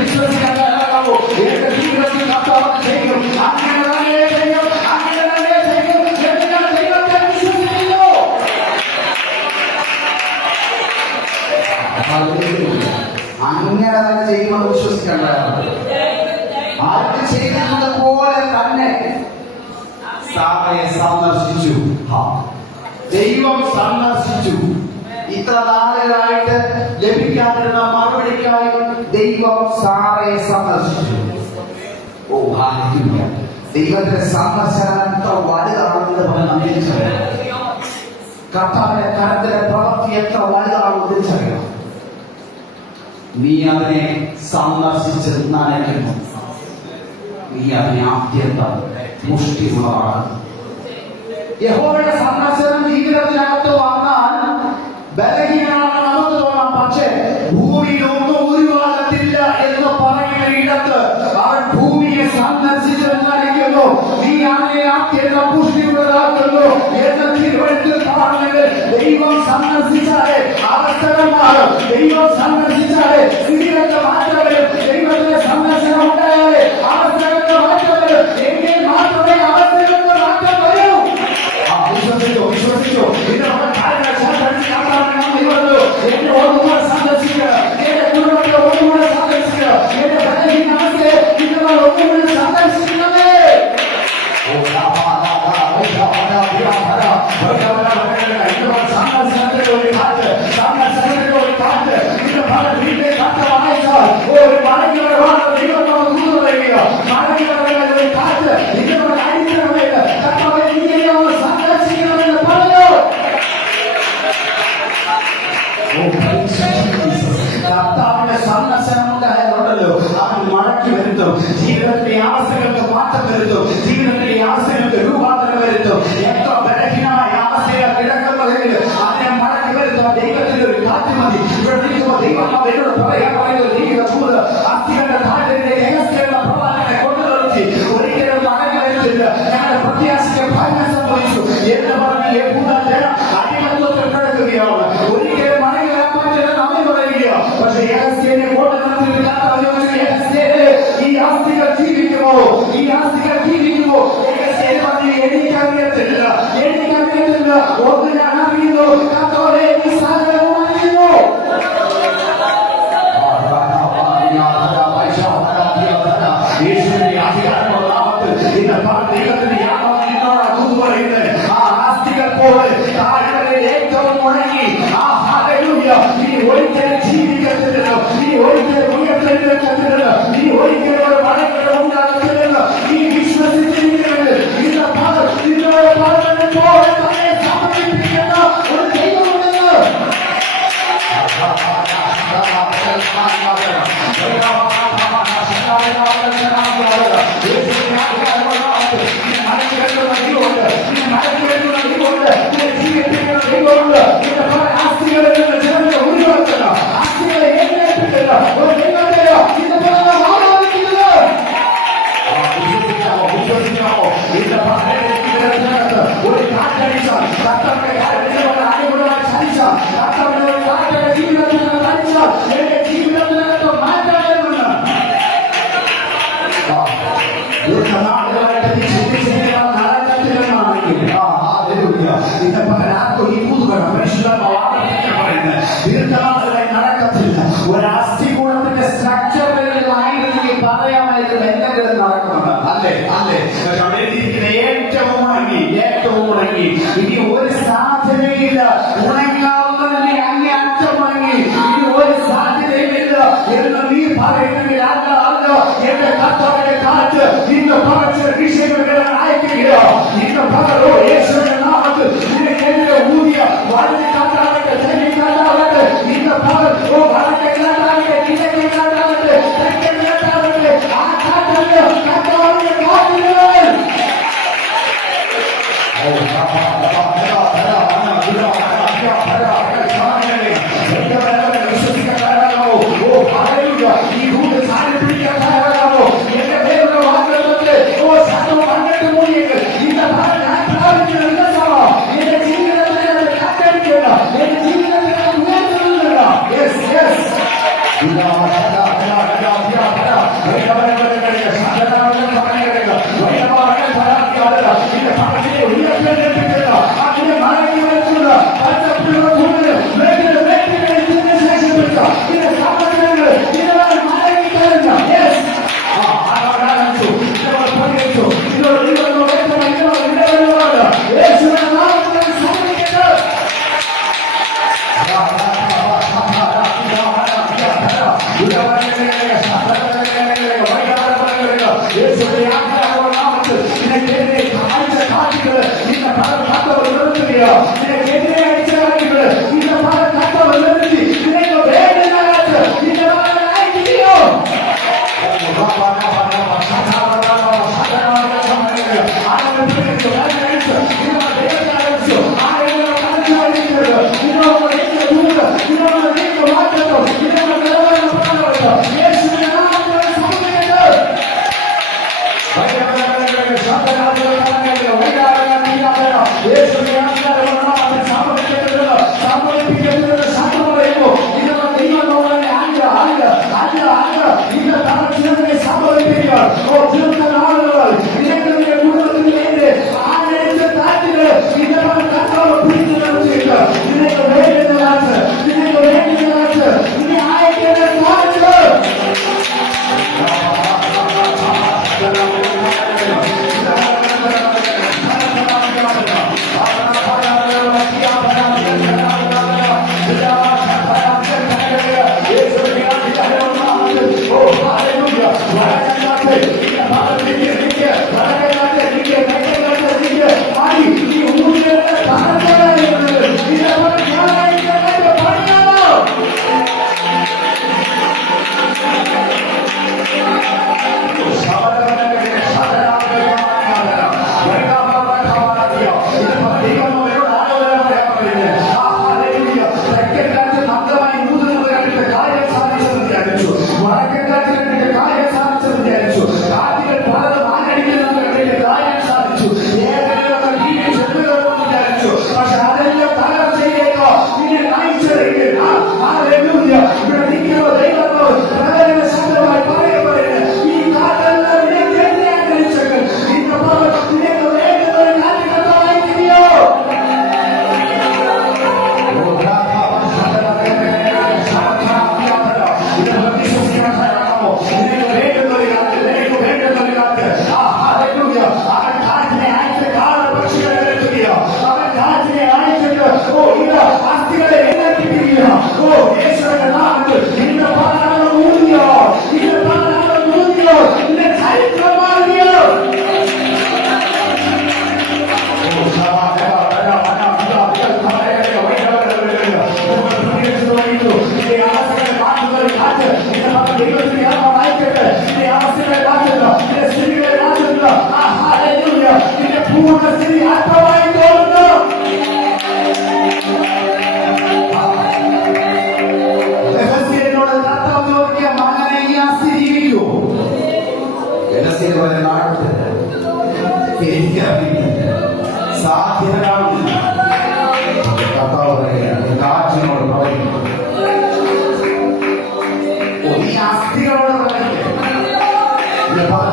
വിശ്വസിക്കാൻ തയ്യാറാകാമോ? എന്റെ ജീവിതത്തിൽ കർത്താവ് ചെയ്യും, അങ്ങനെ തന്നെ ചെയ്യും, അങ്ങനെ തന്നെ ചെയ്യും. ദൈവത്തെ വിശ്വസിക്കുന്നു. അങ്ങനെ തന്നെ ചെയ്യുമെന്ന് വിശ്വസിക്കേണ്ട ആർക്ക് ചെയ്യുന്നത് പോലെ തന്നെ സാറയെ സന്ദർശിച്ചു. ദൈവം സന്ദർശിച്ചു. ഇത്ര നാളുകളായിട്ട് ലഭിക്കാതിരുന്ന മറുപടിക്കായി ദൈവം സാറയെ സന്ദർശിച്ചു. ഓ ഹല്ലേലൂയ! ദൈവത്തിന്റെ സന്ദർശനം എത്ര വലുതാണെന്ന് പറഞ്ഞാൽ തിരിച്ചറിയാം. കർത്താവിന്റെ കരത്തിലെ പ്രവൃത്തി എത്ര വലുതാണെന്ന് തിരിച്ചറിയാം. നീ അതിനെ സന്ദർശിച്ച് നനയ്ക്കുന്നു, നീ അതിനെ ആദ്യന്തം മുഷ്ടിയുള്ളതാണ്. യഹോവയുടെ സന്ദർശനം ജീവിതത്തിനകത്ത് വന്നാൽ ബലഹീനമാണെന്ന് നമുക്ക് തോന്നാം. പക്ഷേ ഭൂമിയിലൊന്നും ഉരുവാകത്തില്ല എന്ന് പറയുന്ന ഇടത്ത് അവൻ ഭൂമിയെ സന്ദർശിച്ചെന്നറിയിക്കുന്നു. നീ അവനെ ആദ്യന്തം പുഷ്ടിയുള്ളതാക്കുന്നു എന്ന് തിരുവഴുത്തിൽ പറഞ്ഞത്. ദൈവം സന്ദർശിച്ചാലേ അവസ്ഥകൾ മാറും, ദൈവം സന്ദർശിച്ചാലേ സ്ഥിതികൾക്ക് മാറ്റം വരും, ദൈവത്തിന്റെ സന്ദർശനം ഉണ്ടായാലേ അവസ്ഥകൾക്ക് മാറ്റം വരും. എങ്കിൽ മാത്രമേ അവസ്ഥകൾക്ക് മാറ്റം വരൂ. വിശ്വസിച്ചോ എന്റെ ഒന്നുകൂടെ സന്ദർശിക്കുക, എന്റെ കുടുംബത്തെ ഒന്നുകൂടെ സന്ദർശിക്കുക, എന്റെ ബലഹീന അവസ്ഥയെ നിങ്ങൾ ഒന്നുകൂടെ സന്ദർശിക്കണമേ. സന്ദർശനത്തിന്റെ ഒരു കാറ്റ്, സന്ദർശനത്തിന്റെ ഒരു കാറ്റ് ഇന്ന് പല വീട്ടിലെ കാറ്റ് വായിച്ചാൽ ഒരു മടങ്ങിവരവാണ് ദൈവം നമുക്ക് പറയുക. മടങ്ങിവരവാൻ ഒരു കാറ്റ് ഇന്നോട് അടിക്കണമേ, കർത്താവേ നീയെ സന്ദർശിക്കണമെന്ന് പറയോ. കർത്താവിന്റെ സന്ദർശനം ഉണ്ടായതുണ്ടല്ലോ, അവൻ മടക്കി വരുത്തും, ജീവിതത്തിലെ അവസ്ഥകൾക്ക് മാറ്റം വരുത്തും, ജീവിതത്തിലെ അവസ്ഥകൾക്ക് രൂപാന്തരം വരുത്തും. എത്ര ബലഹീനമായ അവസ്ഥകൾ കിടക്കുന്നതിൽ അതിനെ മടക്കി വരുത്തും. ദൈവത്തിന്റെ ഒരു കാറ്റ് മതി. ഇവിടെ നിൽക്കുമ്പോൾ ദൈവം എന്നോട് പറയാൻ പറയുന്നത് ദൈവദൂത് അസ്ഥികളുടെ താഴെ പ്രവാഹനെ കൊണ്ടു നിർത്തി ഒരിക്കലും മടങ്ങി വരുത്തില്ല. ഞങ്ങളുടെ പ്രത്യാശയ്ക്ക് ഭയം സംഭവിച്ചു എന്ന് പറഞ്ഞ് യഹൂദ ജനം അടിമത്വത്തിൽ കിടക്കുകയാണ്. ഒരിക്കലും മടങ്ങി വരാൻ പറ്റില്ല നമ്മെ പറയുക. പക്ഷെ യഹസ്കേലിനെ കൊണ്ടു നിർത്തി ആസ്തികൾ ജീവിക്കുമോ എനിക്കറിയത്തില്ല ഒന്ന് ഞാൻ അറിയുന്നു കർത്താവേ ഈ സാധനം അറിയുന്നു യേശുവിന്റെ അധികാരമുള്ള നാമത്തിൽ ദൈവത്തിന്റെ പറയുന്നത് ആ ആസ്തികൾ പോലെ താഴ്വരയിൽ ഏറ്റവും മുഴങ്ങി ആ ഹല്ലേലൂയ ഈ ഒരിക്കൽ ജീവിക്കത്തില്ല ഈ ഒരിക്കൽ ഉയർത്തെഴുന്നേൽക്കത്തില്ല ഈ ഒരിക്കൽ ഒരു മഴകൾ ഉണ്ടാകത്തില്ല ഈ വിശ്വസിച്ചിരിക്കുന്നത് ഇന്ന പദം ഇന്നോട് പറഞ്ഞത് പോലെ തന്നെ സമർപ്പിക്കുന്ന ഒരു ദൈവമുണ്ടെന്ന് ആസ്തികളെ ജനങ്ങളെ ഒഴിവാക്കുന്ന ആസ്തികളെ ഏറ്റെടുത്തില്ല ഒരു ദൈവത്തെയോ ഇന്ന് വിശ്വസിക്കാമോ ഒരു കാറ്റടിച്ചാൽ അനുകൂലമായി ചലിച്ചാൽ കാറ്റയുടെ ജീവിതത്തിൽ ചലിച്ചാൽ എന്റെ ജീവിതത്തിനകത്ത് മാറ്റം വരുമെന്ന് നാടുകളായിട്ട് ചിന്തിച്ചിരിക്കുന്ന നടക്കത്തില്ലെന്നാണെങ്കിൽ ഇന്ന് പകരാർക്കും ഈ പുതുക്കണം പറയുന്നത് ദീർഘനാളുകളായി നടക്കത്തില്ല ഒരാസ്തികൂടത്തിന്റെ സ്ട്രക്ചറിലായിരുന്നെങ്കിൽ പറയാമായിരുന്നു എന്തെങ്കിലും നടക്കുന്നുണ്ട് അല്ലേ ഏറ്റവും ഉണങ്ങി ഇനി ഒരു സാധ്യതയില്ല ഉണങ്ങാവുന്നതിന്റെ അങ്ങേ അറ്റം ഉണങ്ങി ഇനി ഒരു സാധ്യതയില്ല എന്ന് നീ പറയുന്നെങ്കിൽ അല്ല എന്റെ കർത്താവിന്റെ കാറ്റ് ഇന്ന് പകച്ച് വിഷയങ്ങൾ അയക്കുക ഇന്ന് പകരോ യേശുവിന്റെ നാമത്തിൽ നിനക്കെതിരെ ഊതിയ വളരെ കാട്ടാവട്ടെ ചെന്നിക്കാട്ടാവട്ടെ ഇന്ന് പകൽ ഓ വളരെ കാട്ടാവട്ടെ കിഴക്കേ കാട്ടാവട്ടെ തെക്കേ കാട്ടാവട്ടെ ആ കാറ്റല്ല കർത്താവിന്റെ കാറ്റുകൾ ഈ ഭൂമി സാരി പിടിക്കാൻ തയ്യാറാണോ എന്റെ പേരുടെ വാഗ്ദത്തത്തെ ഓ ശബ്ദം പങ്കിട്ട് മൂടിയത് ഇന്ന് ഞാൻ പ്രാപിക്കുന്ന വികസനമോ എന്റെ ജീവിതത്തിൽ കാറ്റടിക്കില്ല എന്റെ ജീവിതത്തിൽ ഉയർത്തുന്നില്ല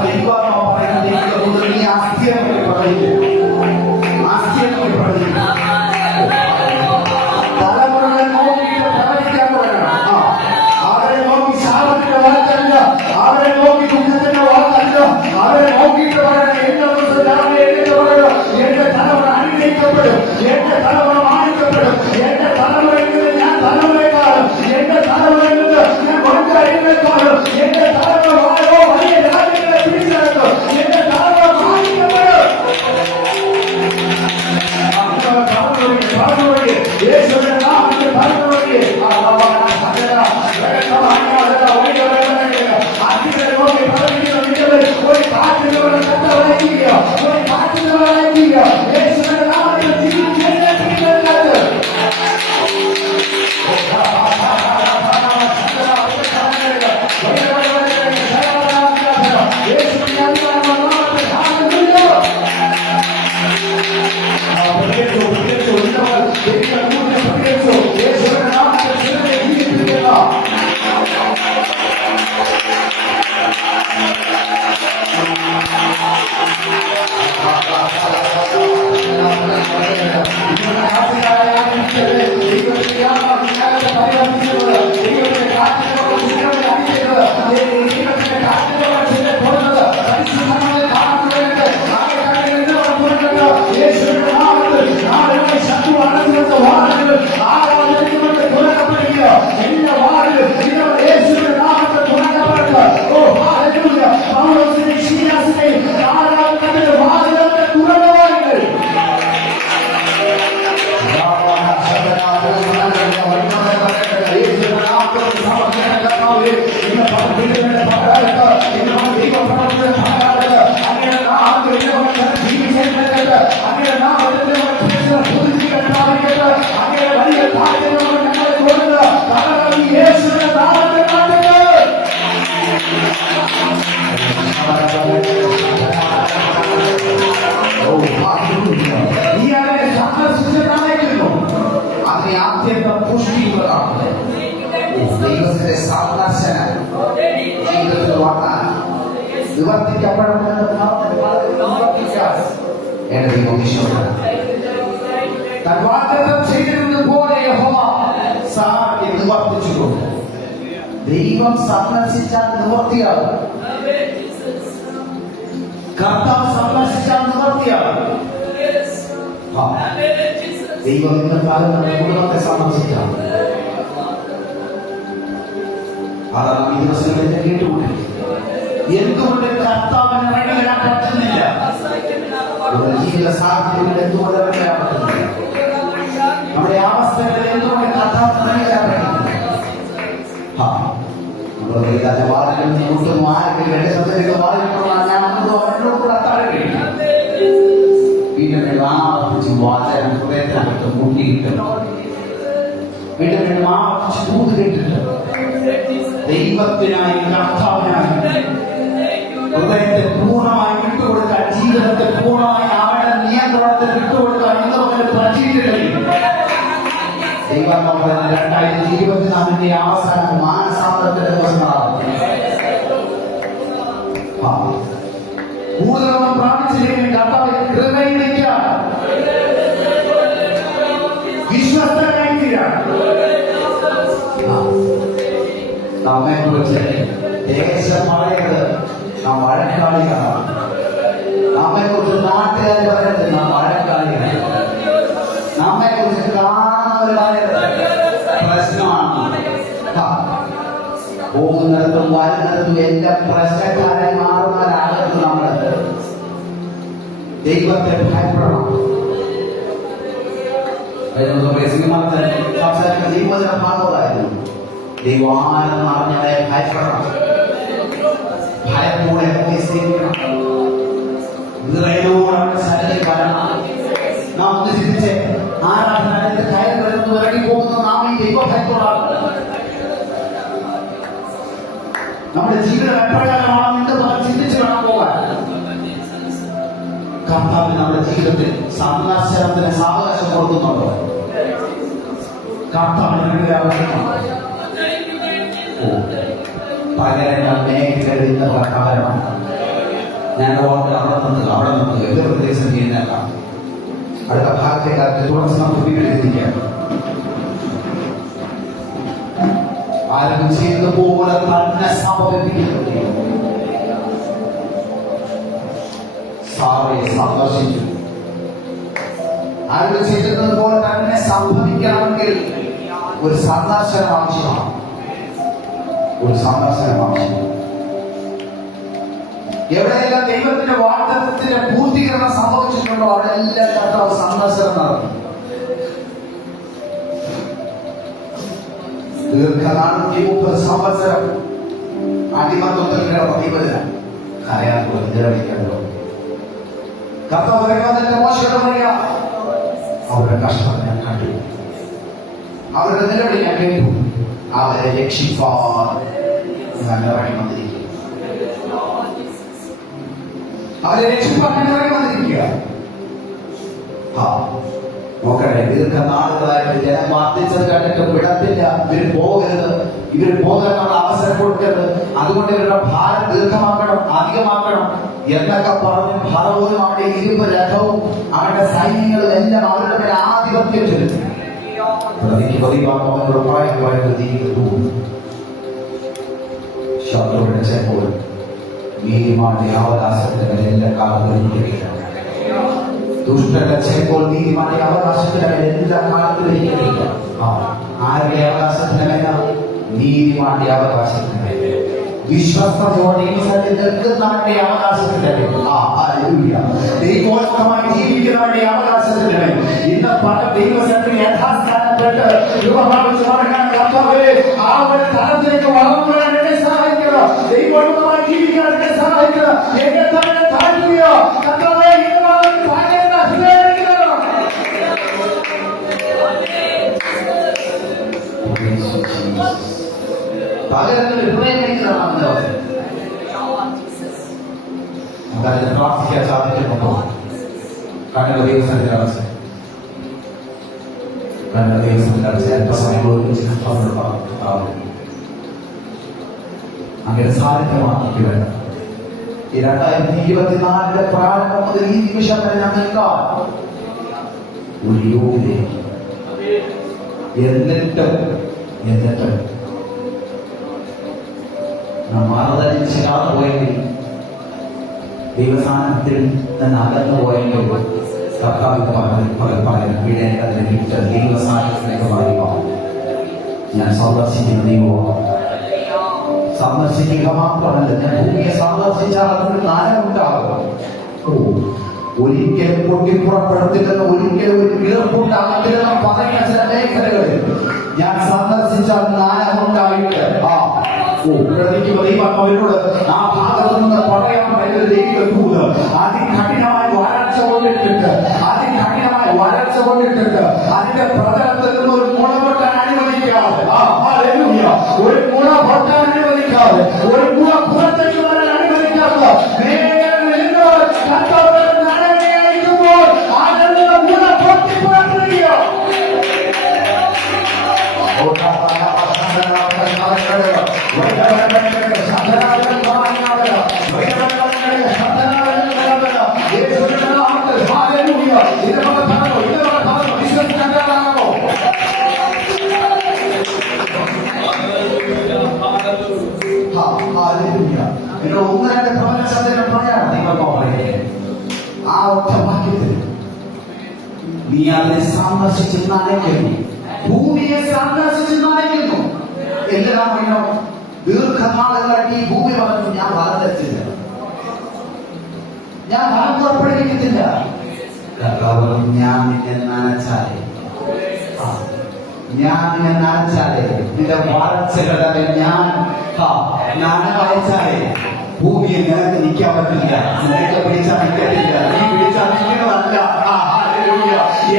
ദൈവമാ പറയുന്നത് നീ ആസ്തിയെ നോക്കി പ്രവചിക്കും, ആസ്തിയെ നോക്കി പ്രവചിക്കും. തലമുറകളെ നോക്കിയിട്ട് പ്രവചിക്കാൻ പറയണം. അവരെ നോക്കി ശാപത്തിന്റെ വാർത്തല്ല, അവരെ നോക്കി ദുഃഖത്തിന്റെ വാർത്തല്ല, അവരെ നോക്കിയിട്ട് പറയണം എന്റെ പറയണം എന്റെ തലമുറ അനുഗ്രഹിക്കപ്പെടും, എന്റെ തലമുറ മാനിക്കപ്പെടും, എന്റെ തലമുറയിൽ നിന്ന് ഞാൻ തലമുറയെക്കാളും, എന്റെ തലമുറയിൽ നിന്ന് ഞാൻ കൊണ്ടുവരുന്നേക്കാളും, എന്റെ തലമുറ വലിയ രാജ്യങ്ങളെ പിടിച്ചെടുക്കും, എന്റെ തലമുറ മാനിക്കപ്പെടും. യേശുവിന്റെ നാമത്തിൽ പറഞ്ഞുകൊടുക്കുക. ഒരു കാറ്റിലൂടെ കത്തവരയ്ക്കുക, ഒരു കാറ്റിലൂടെ അയക്കുക. യേശുവിന്റെ നാമത്തിൽ ദൈവത്തിന്റെ സാവകാശന ജീവിതത്തിൽ വാക്കാൻ നിവർത്തിക്കപ്പെടണമെന്ന് എന്റെ ദൈവം വിശ്വസിക്കുന്നു. വാഗ്ദത്തം ചെയ്തിരുന്നതുപോലെ യഹോവ സാറായ്ക്ക് നിവർത്തിച്ചിട്ടുണ്ട്. ദൈവം സന്ദർശിച്ചാൽ നിവർത്തിയാകും. കർത്താവ് സന്ദർശിച്ചാൽ നിവർത്തിയാകും. ദൈവം ഇന്ന് കാലം കുടുംബത്തെ സന്ദർശിക്കാം. അതാണ് ഈ ദിവസങ്ങളിൽ കേട്ടുകൊണ്ട് എന്തുകൊണ്ട് കർത്താവിന് ഇറങ്ങി വരാൻ പറ്റുന്നില്ല? ജീവിത സാഹചര്യങ്ങൾ എന്തുകൊണ്ട് ഇറങ്ങി വരാൻ പറ്റുന്നില്ല? നമ്മുടെ അവസ്ഥകളിൽ എന്തുകൊണ്ട് കർത്താവിന് ഇറങ്ങി വരാൻ പറ്റുന്നില്ല? വാതിൽ മുട്ടും ആരെങ്കിലും എന്റെ ശബ്ദത്തിലേക്ക് വാതിൽ ഞാൻ അവരോട് അത്താഴം വീണ്ടും ആവർത്തിച്ച് വാചകം ഹൃദയത്തിനകത്ത് മുട്ടിയിട്ട് വീണ്ടും ആവർത്തിച്ച് കൂട്ട് കേട്ടിട്ട് ദൈവത്തിനായി കർത്താവിനായി ഹൃദയത്തെ പൂർണ്ണമായി വിട്ടുകൊടുക്കാൻ, ജീവിതത്തെ പൂർണ്ണമായി അവരുടെ നിയന്ത്രണത്തിൽ വിട്ടുകൊടുക്കാൻ നിങ്ങൾക്ക് പറ്റിയിട്ട് കഴിയും. ദൈവം 2024 അവസാനം മാനസാന്തരത്തിന്റെ ദിവസങ്ങളാണ്. കൂടുതലൊന്നും പ്രാർത്ഥിച്ചില്ലെങ്കിൽ കർത്താവ് കൃപയിലേക്കാം, വിശ്വസ്തനായിരിക്കാം. നമ്മെ കുറിച്ച് ദേശം പറയരുത് നാം വഴക്കാളിയാണ്. നമ്മെ കുറിച്ച് നാട്ടുകാർ പറയരുത് നാം വഴക്കാളിയാണ്. നമ്മെ കുറിച്ച് കാണുന്നവർ പറയരുത് പ്രശ്നമാണ്. പോകുന്നിടത്തും വരുന്നിടത്തും എല്ലാം പ്രശ്നക്കാരെ മാറുന്നവരാകരുത്. നമ്മൾ ദൈവത്തെ ഭയപ്പെടണം. സംസാരിക്കുന്ന ദൈവത്തിന്റെ ഭാഗമായിരുന്നു ദൈവാനെന്ന് അറിഞ്ഞവരെ ഭയപ്പെടണം. ഭയത്തോടെ പോയി സേവിക്കണം. വിറയലോടെ സന്നിധി വരണം. നാം ഒന്ന് ചിന്തിച്ച് ആരാധനാലയത്തിൽ കയറി വരുന്നു, ഇറങ്ങി പോകുന്നു. നാം ഈ ദൈവഭയത്തോടാണ്. നമ്മുടെ ജീവിതം എപ്രകാരമാണെന്ന് നമ്മൾ ചിന്തിച്ചു വേണം പോകാൻ. കർത്താവിന് നമ്മുടെ ജീവിതത്തിൽ സന്ദർശനത്തിന് സാവകാശം കൊടുക്കുന്നുണ്ടോ? കർത്താവിന് പകരങ്ങൾ മേഖലയിൽ നിന്ന് കാരണം ഞാൻ അവിടെ നിർത്തുക എന്ത് പ്രത്യേകം ചെയ്യുന്നതല്ല. അടുത്ത ഭാഗത്തേക്ക് തുടർന്ന് നമുക്ക് വീട്ടിലെത്തിക്കാം. ആരംഭിച്ചതുപോലെ തന്നെ സംഭവിപ്പിക്കുന്നത് സാറയെ സന്ദർശിച്ചു. ആരംഭിച്ചിരുന്നത് പോലെ തന്നെ സംഭവിക്കണമെങ്കിൽ ഒരു സന്ദർശനം ആവശ്യമാണ്. ഒരു സന്ദർശനം ആവശ്യമാണ്. എവിടെയെല്ലാം ദൈവത്തിന്റെ വാഗ്ദത്തത്തിന്റെ പൂർത്തീകരണം സംഭവിച്ചിട്ടുണ്ടോ അവിടെ എല്ലാം കർത്താവ് സന്ദർശനം നടത്തി. ദീർഘനാളും 30 സംവത്സരം അടിമത്വത്തിൽ കിടന്ന ദൈവത്തിന് കരയാനുള്ള നിലവിളിക്കാനുള്ള കർത്താവ് പറയുന്നതിന്റെ മോശം പറയുക, അവരുടെ കഷ്ടം ഞാൻ കണ്ടു, അവരുടെ നിലവിളി ഞാൻ കേട്ടു, അവരെ രക്ഷിപ്പാൻ ഞാൻ ഇറങ്ങി വന്നിരിക്കുക. അവരെ രക്ഷിപ്പാൻ ഞാൻ ഇറങ്ങി വന്നിരിക്കുക. നോക്കട്ടെ, ദീർഘനാളുകളായിട്ട് ജനം പ്രാർത്ഥിച്ചത് കണ്ടിട്ട് വിടത്തില്ല. ഇവര് പോകരുത്, ഇവര് പോകാനുള്ള അവസരം കൊടുക്കരുത്, അതുകൊണ്ട് ഇവരുടെ ഭാരം ദീർഘമാക്കണം, അധികമാക്കണം എന്നൊക്കെ പറഞ്ഞ് ഭാരവും അവരുടെ ഇരുമ്പ് രഥവും അവരുടെ സൈന്യങ്ങളും എല്ലാം അവരുടെ മേലെ ആധിപത്യം ചെലുത്തി. ശത്രുവിനെ ചെപ്പോൾ നീതിമാന്റെ അവകാശത്തിന്റെ മേലെ എല്ലാ കാലത്തും ദുഷ്ടന്റെ ചെപ്പോൾ നീതിമാന്റെ അവകാശത്തിന്റെ മേലെ എല്ലാ കാലത്തും ഇരിക്കുന്നില്ല. ആരുടെ അവകാശത്തിന്റെ മേല? നീതിമാന്റെ അവകാശത്തിന്റെ മേലെ വിശ്വസ്തയോടെ നിൽക്കുന്നവരുടെ അവകാശത്തിന്റെ മേൽ, ദൈവോക്തമായി ജീവിക്കുന്നവരുടെ അവകാശത്തിന്റെ മേൽ ഇന്ന് പല ദൈവശക്തി യഥാസ്ഥാനപ്പെട്ട് രൂപഭാവിച്ച് നടക്കാൻ കർത്താവേ ആ ഒരു തലത്തിലേക്ക് വളർന്നുവരാൻ എന്നെ സഹായിക്കുക. ദൈവോക്തമായി ജീവിക്കാൻ എന്നെ സഹായിക്കുക. എന്നെ തന്നെ താഴ്ത്തുകയോ കർത്താവേ പ്രാർത്ഥിക്കാൻ സാധിക്കുന്നുണ്ടോ? കണ്ണുള്ള ദൈവസന്നിധിയിലെ അല്പസമയം അങ്ങനെ സാന്നിധ്യമാക്കി വേണം. ഈ 2024 പ്രാരംഭം മുതൽ ഈ നിമിഷം വരെ ഞങ്ങൾക്ക് ഒരു യോഗ്യത എന്നിട്ട് നാം മറുതലിച്ച് പോയെങ്കിൽ, ദൈവസ്ഥാനത്തിൽ നിന്ന് അകന്നു പോയെങ്കിൽ കർത്താവിന്റെ പകരം വീഴേണ്ടതിനെ വിട്ട് ദൈവസ്ഥാനത്തിലേക്ക് പറയുക. ഞാൻ സന്ദർശിക്കുന്ന ദൈവമാണ്. സന്ദർശിക്കുക മാത്രമല്ല, ഞാൻ ഭൂമിയെ സന്ദർശിച്ചാൽ അതിന് നാരമുണ്ടാകും. ഒരിക്കലും പൊട്ടിപ്പുറപ്പെടുത്തില്ലെന്ന്, ഒരിക്കലും ഒരു വീർപ്പുണ്ടാകത്തില്ലെന്ന് പറയുന്ന ചില മേഖലകളിൽ ഞാൻ സന്ദർശിച്ചാൽ നാരമുണ്ടായിട്ട് അവരോട് ആ ഭാഗത്തു നിന്ന് പറയാൻ ദൈവദൂത് അതികഠിനമായി വരൾച്ച കൊണ്ടിട്ടിട്ട് അതിന്റെ പ്രതലത്തിൽ നിന്ന് ഒരു മുള പൊട്ടാൻ അനുവദിക്കാതെ, ഒരു മുള പൊട്ടാൻ അനുവദിക്കാതെ, ഒരു മുള പുറത്തേക്ക് വരാൻ അനുവദിക്കാതെ അയക്കുമ്പോൾ അതിൽ മുള പൊട്ടിപ്പുറത്തിരിക്കുക. ഒന്ന് രണ്ട് പ്രവചനം പറയാം. നിങ്ങൾ ആ ഒറ്റ വാക്യത്തിൽ നീ അതിനെ സന്ദർശിച്ച് നനയ്ക്കുന്നു, ഭൂമിയെ സന്ദർശിച്ച് നനയ്ക്കുന്നു. എന്തിനാ പറയണോ? ദീർഘനാളുകളായിട്ട് ഈ ഭൂമി പറഞ്ഞു ഞാൻ വളർത്തില്ല, ഞാൻ ഫലം പുറപ്പെടുവിക്കത്തില്ല. ഞാൻ നിന്നെ നനച്ചാലേ, നിന്റെ വളർച്ചകളെ ഞാൻ നനവയച്ചാലേ ഭൂമിയെ നിനക്ക് നിൽക്കാൻ പറ്റില്ല. നിനക്ക് പിടിച്ചാൽ നിൽക്കത്തില്ല, നീ പിടിച്ചാൽ നിൽക്കുന്നതല്ല.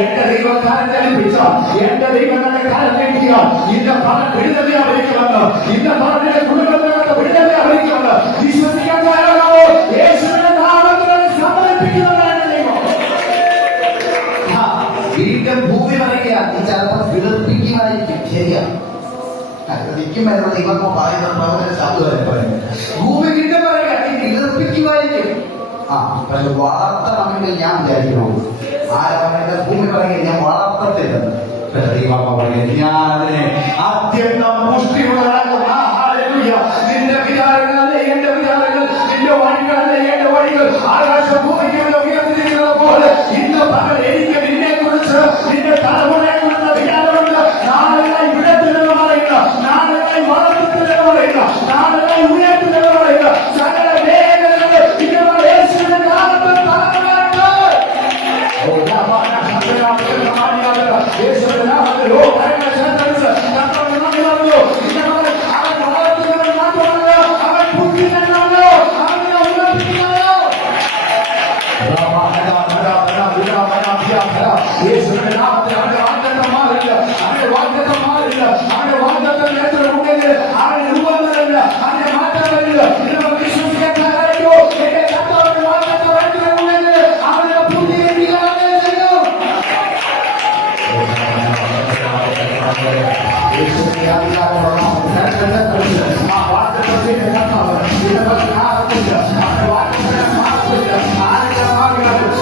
എന്റെ ദൈവക്കാരൻ ചലിപ്പിച്ച എന്റെ ദൈവങ്ങളുടെ കാലം നീട്ടിയ ഇന്ന ഫലം വിടുതല അവരിക്കുമെന്ന്, ഇന്ന ഫലത്തിന്റെ കുടുംബത്തിനകത്ത് വിടുതല അവരിക്കുമെന്ന് വിശ്വസിക്കാൻ തയ്യാറാണോ? യേശുവിന്റെ നാമത്തിൽ സമർപ്പിക്കുന്നതാണ് ദൈവം. വീണ്ടും ഭൂമി പറയുക, നീ ചിലപ്പോൾ വിളർപ്പിക്കുമായിരിക്കും. ശരിയാണ്, നിൽക്കുമ്പോൾ ദൈവം പറയുന്ന പ്രവചന ശബ്ദം പറയുന്നത് ഭൂമി വീണ്ടും പറയുക, നീ വിളർപ്പിക്കുമായിരിക്കും. പക്ഷെ വളർത്തണമെങ്കിൽ ഞാൻ വിചാരിക്കണോ ആരാ പറയുന്നത് ഭൂമി പറയുന്നത് ഞാൻ വളർത്തത്തില്ലെന്ന്. പക്ഷെ ദൈവം പറയുന്നത് ഞാൻ അതിനെ അത്യന്തം പുഷ്ടിയുള്ളതാകുന്ന നിന്റെ വിചാരങ്ങളല്ലേ എന്റെ വിചാരങ്ങൾ, നിന്റെ വഴികളല്ലേ എന്റെ വഴികൾ. ആകാശ ഭൂമിക്ക് ഉയർന്നിരിക്കുന്നത് പോലെ ഇന്ന് പകൽ എനിക്ക് നിന്നെ കുറിച്ച് നിന്റെ തലമുറയെ കുറിച്ച് വിചാരമുണ്ട്. നാളുകളായി വിടത്തിലെന്ന് പറയുക, നാളുകളായി വളർത്തില്ലെന്ന് പറയുക, നാളുകളായി ഉയർത്തില്ലെന്ന് പറയുക. സകല വേദനകൾ ഇങ്ങനെ യേശുവിന്റെ നാമത്തിൽ തലമുറയുണ്ട്. യേശുവിന്റെ നാമത്തിൽ യേശുവിന്റെ നാമത്തിൽ അവന്റെ വാഗ്ദത്തം മാറില്ല, അവന്റെ വാഗ്ദത്തം മാറില്ല, അവന്റെ വാഗ്ദത്തം നേരത്തെ അവന്റെ രൂപങ്ങളില്ല, അവന്റെ മാറ്റം വരില്ല. നിങ്ങൾ വിശ്വസിക്കാൻ തയ്യാറായോ? എന്റെ കർത്താവിന്റെ വാഗ്ദത്തം ഉണ്ടെങ്കിൽ അവന്റെ പുതിയ യേശുവിന്റെ അധികാരമുള്ള ആ വാഗ്ദത്തത്തിന്റെ കർത്താവ് ഇതിനകത്ത് മാറത്തില്ല, അവന്റെ വാഗ്ദത്തം മാറത്തില്ല. ആരെല്ലാം മാറിയാലും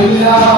Hallelujah.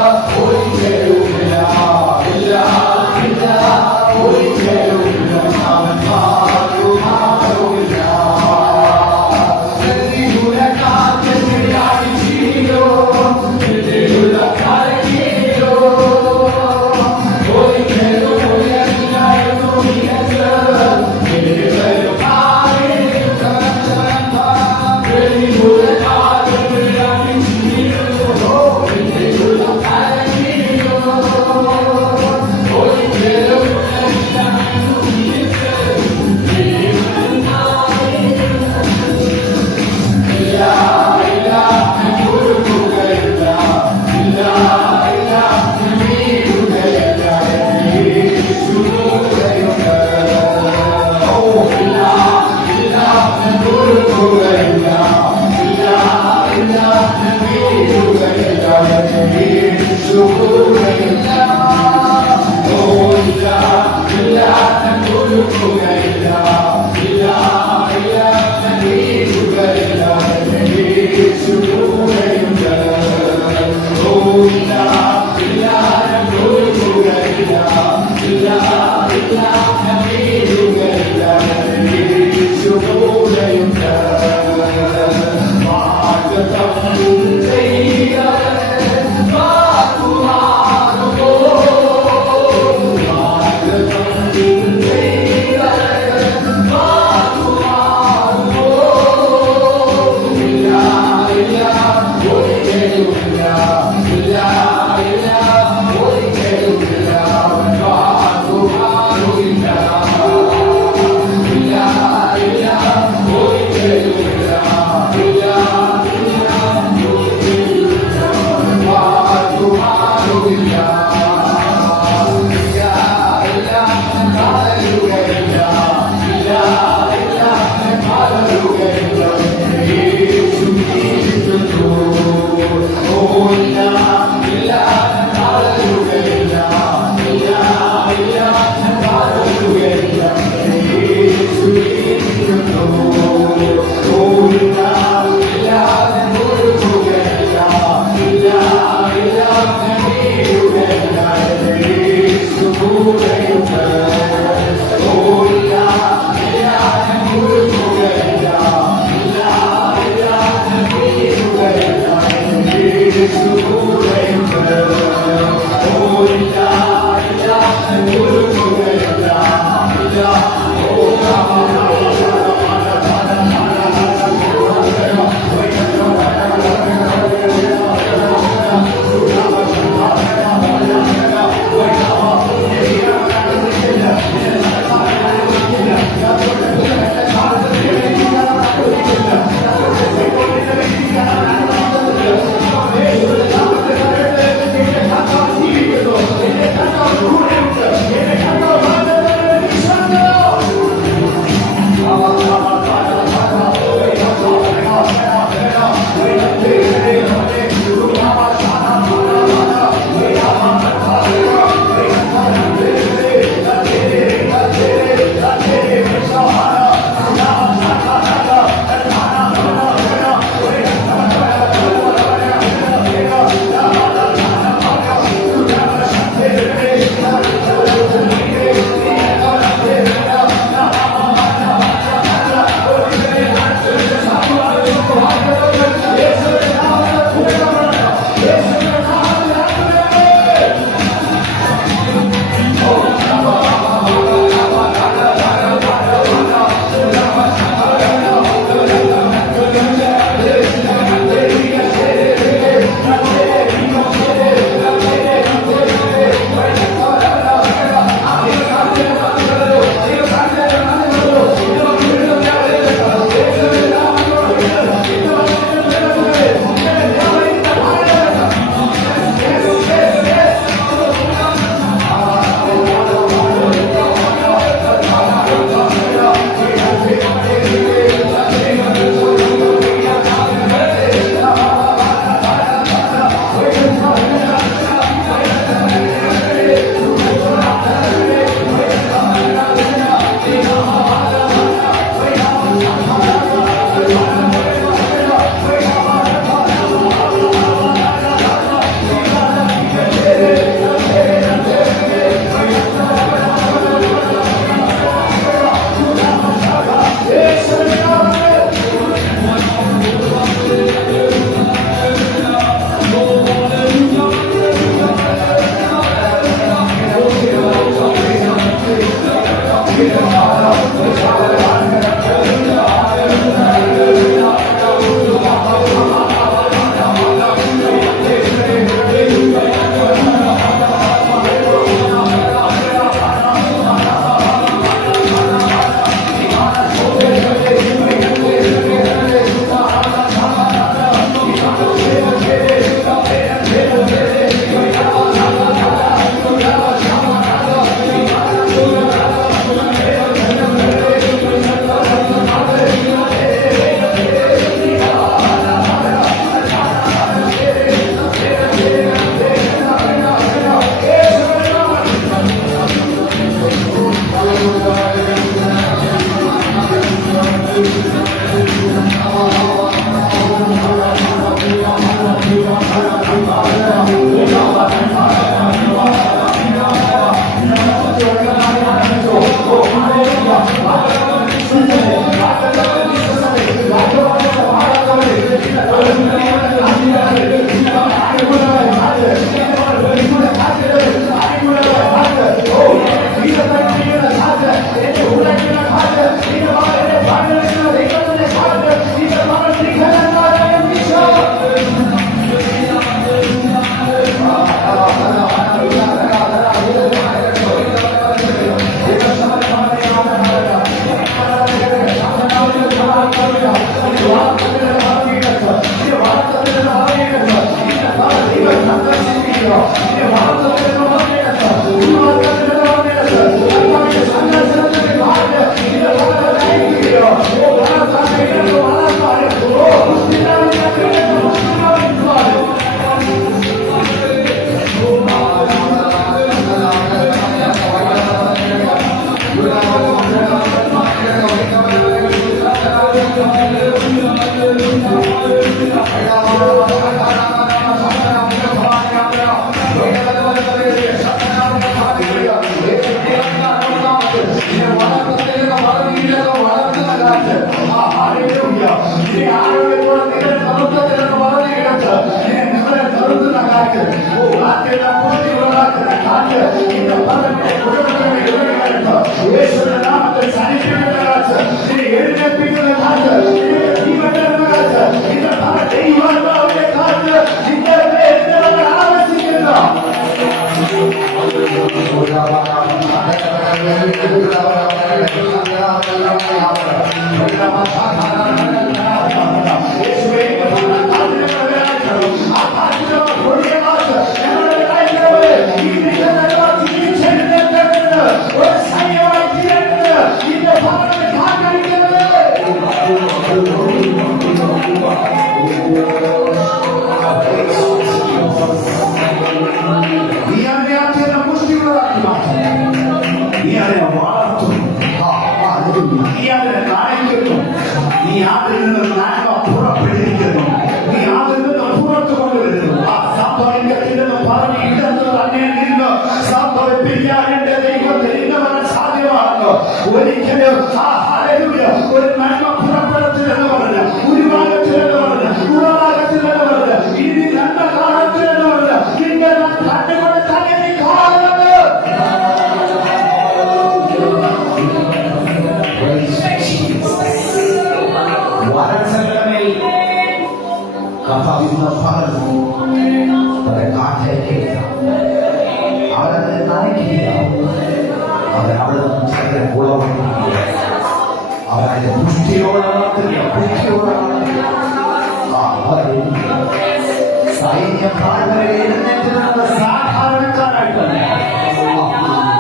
വലിയ പ്രായങ്ങളിൽ എഴുന്നേറ്റ് നിന്നത് സാധാരണക്കാരായിട്ടല്ല.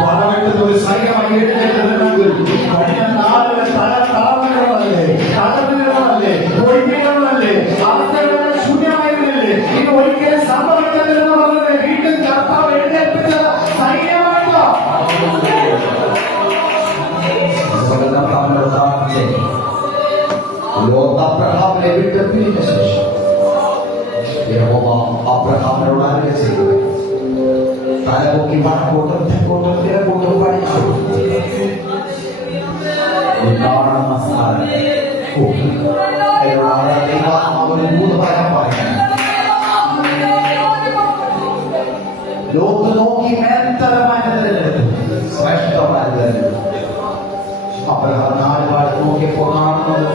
പടവെട്ടുന്ന ഒരു സൈന്യമായി എഴുന്നേറ്റ് നിന്നെങ്കിൽ കഴിഞ്ഞ നാളുകൾ തളർന്നുകളല്ലേ, തളർന്നുകളല്ലേ, ഒഴിഞ്ഞുകളല്ലേ, അവസ്ഥകളെ ശൂന്യമായിരുന്നില്ലേ. ഇത് ഒരിക്കലും സംഭവിക്കരുതെന്ന് പറഞ്ഞത് വീണ്ടും കർത്താവ് എഴുന്നേൽപ്പിച്ച സൈന്യമായിട്ടോ. അബ്രഹാമിനെ വിട്ട് പിരിഞ്ഞ ശേഷം യഹോവ അബ്രഹാമിനോട് അരുളി ചെയ്തു, തലപൊക്കി വടക്കോട്ടും തെക്കോട്ടും കിഴക്കോട്ടും പഠിച്ചു കാണുന്ന സ്ഥലം ലോകത്ത് നോക്കി മേൽത്തരമായി തിരഞ്ഞെടുത്തു, ശ്രേഷ്ഠമായി തിരഞ്ഞെടുത്തു. അബ്രഹാം നാലുപാട് നോക്കിയപ്പോൾ കാണുന്നത്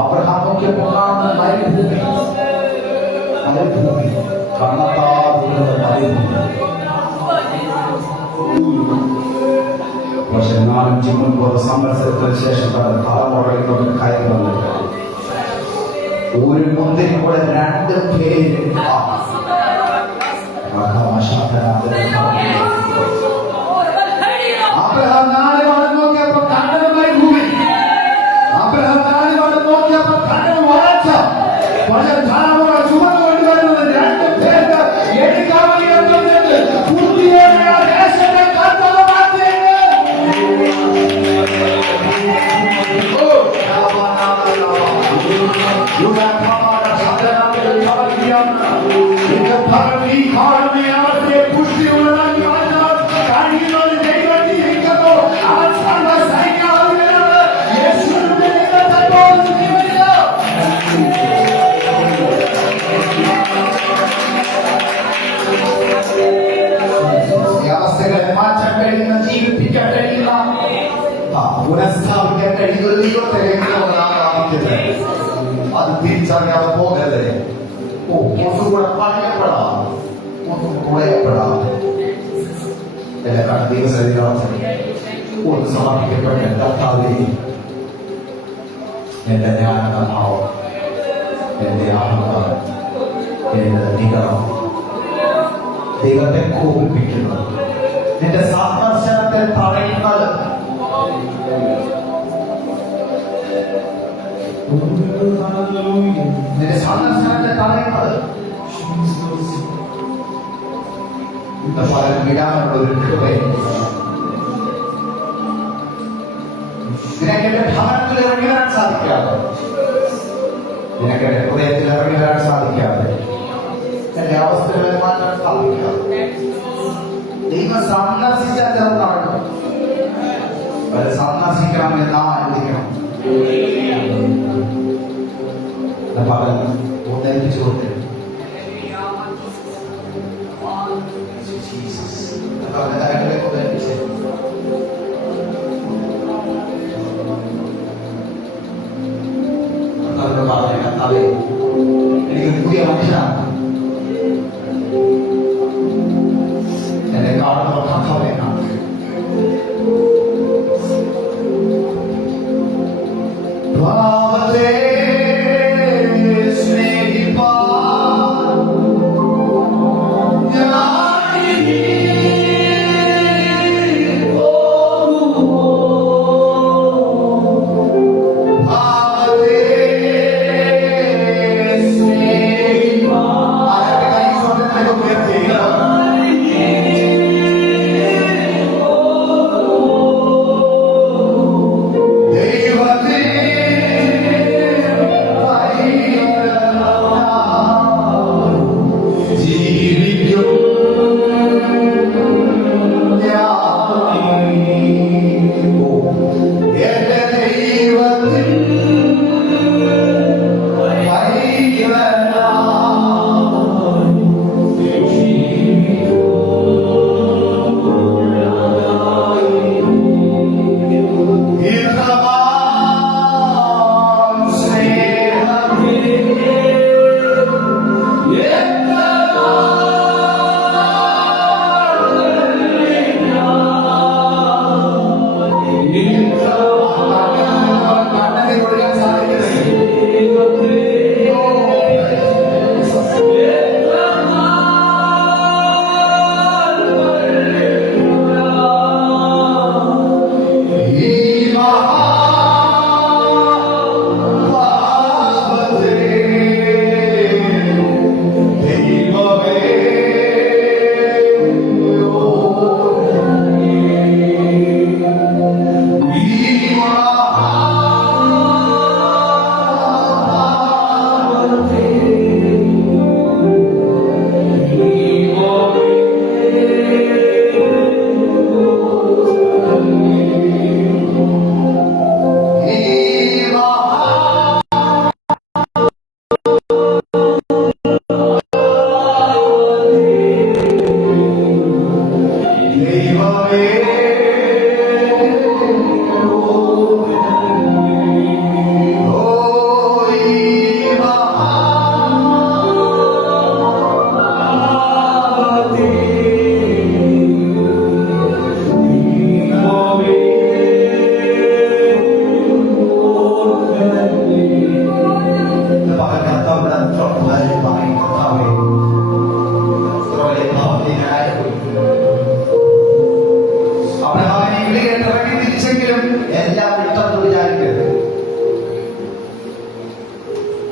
അബ്രഹാം നോക്കിയപ്പോൾ കാണുന്ന മരുഭൂമി, മരുഭൂമി കണ്ണത്താറുള്ളത് മരുഭൂമി. പക്ഷെ 450 സംവത്സരത്തിന് ശേഷം തലമുറയിലോട്ട് കയറി വന്നിട്ട് ഒരു മുന്തിരി കൂടെ 2 പേര് അബ്രഹാം 4 വാരം നോക്കിയപ്പോ കണ്ടത് മരുഭൂമി. അബ്രഹാം 4 വാരം നോക്കിയപ്പോ കണ്ടത് വരൾച്ച. പക്ഷെ തലമുറ ചുമന്നു കൊണ്ടുവരുന്നത് 2 പേർക്ക് എടുക്കാൻ വയ്യാത്തത് പൂർത്തിയായ ദേശത്തെ കർത്താവ് അവസ്ഥകളെ മാറ്റാൻ കഴിയുന്ന, ജീവിപ്പിക്കാൻ കഴിയുന്ന, പുനഃസ്ഥാപിക്കാൻ കഴിയുന്ന ഒരു ദൈവത്തെ അത് തിരിച്ചറിയാതെ പോകരുത്. ഒന്നുകൂടെ പറയപ്പെടാം, ഒന്നും കുറയപ്പെടാം. എല്ലാം ദൈവശരീരത്തിൽ ഒന്ന് സമർപ്പിക്കപ്പെട്ട കർത്താവേ, എന്റെ ജ്ഞാനഭാവം, എന്റെ അഹങ്കാരം, എന്റെ നിഗമം ദൈവത്തെ കോപിപ്പിക്കുന്നത്, നിന്റെ സന്ദർശനത്തെ തടയുന്നത്, നിന്റെ സന്ദർശനത്തെ തടയുന്നത് പലരും വിടാനുള്ള ഒരു കൃപയും നിനക്ക് എന്റെ ഭവനത്തിൽ ഇറങ്ങി വരാൻ സാധിക്കാതെ, നിനക്ക് എന്റെ ഹൃദയത്തിൽ ഇറങ്ങി വരാൻ സാധിക്കാതെ, എന്റെ അവസ്ഥകളെ മാറ്റാൻ സാധിക്കാതെ ദൈവം സന്ദർശിച്ചാൽ ചെറുതാണ്. അവരെ സന്ദർശിക്കണമെന്ന് നാം അനുവദിക്കണം. പകൽ ഒന്നേൽപ്പിച്ചു കൊടുത്തു എനിക്ക് പുതിയ മനുഷ്യനാണ്. എന്നെ കാണുന്ന കർത്താവേനാണ്.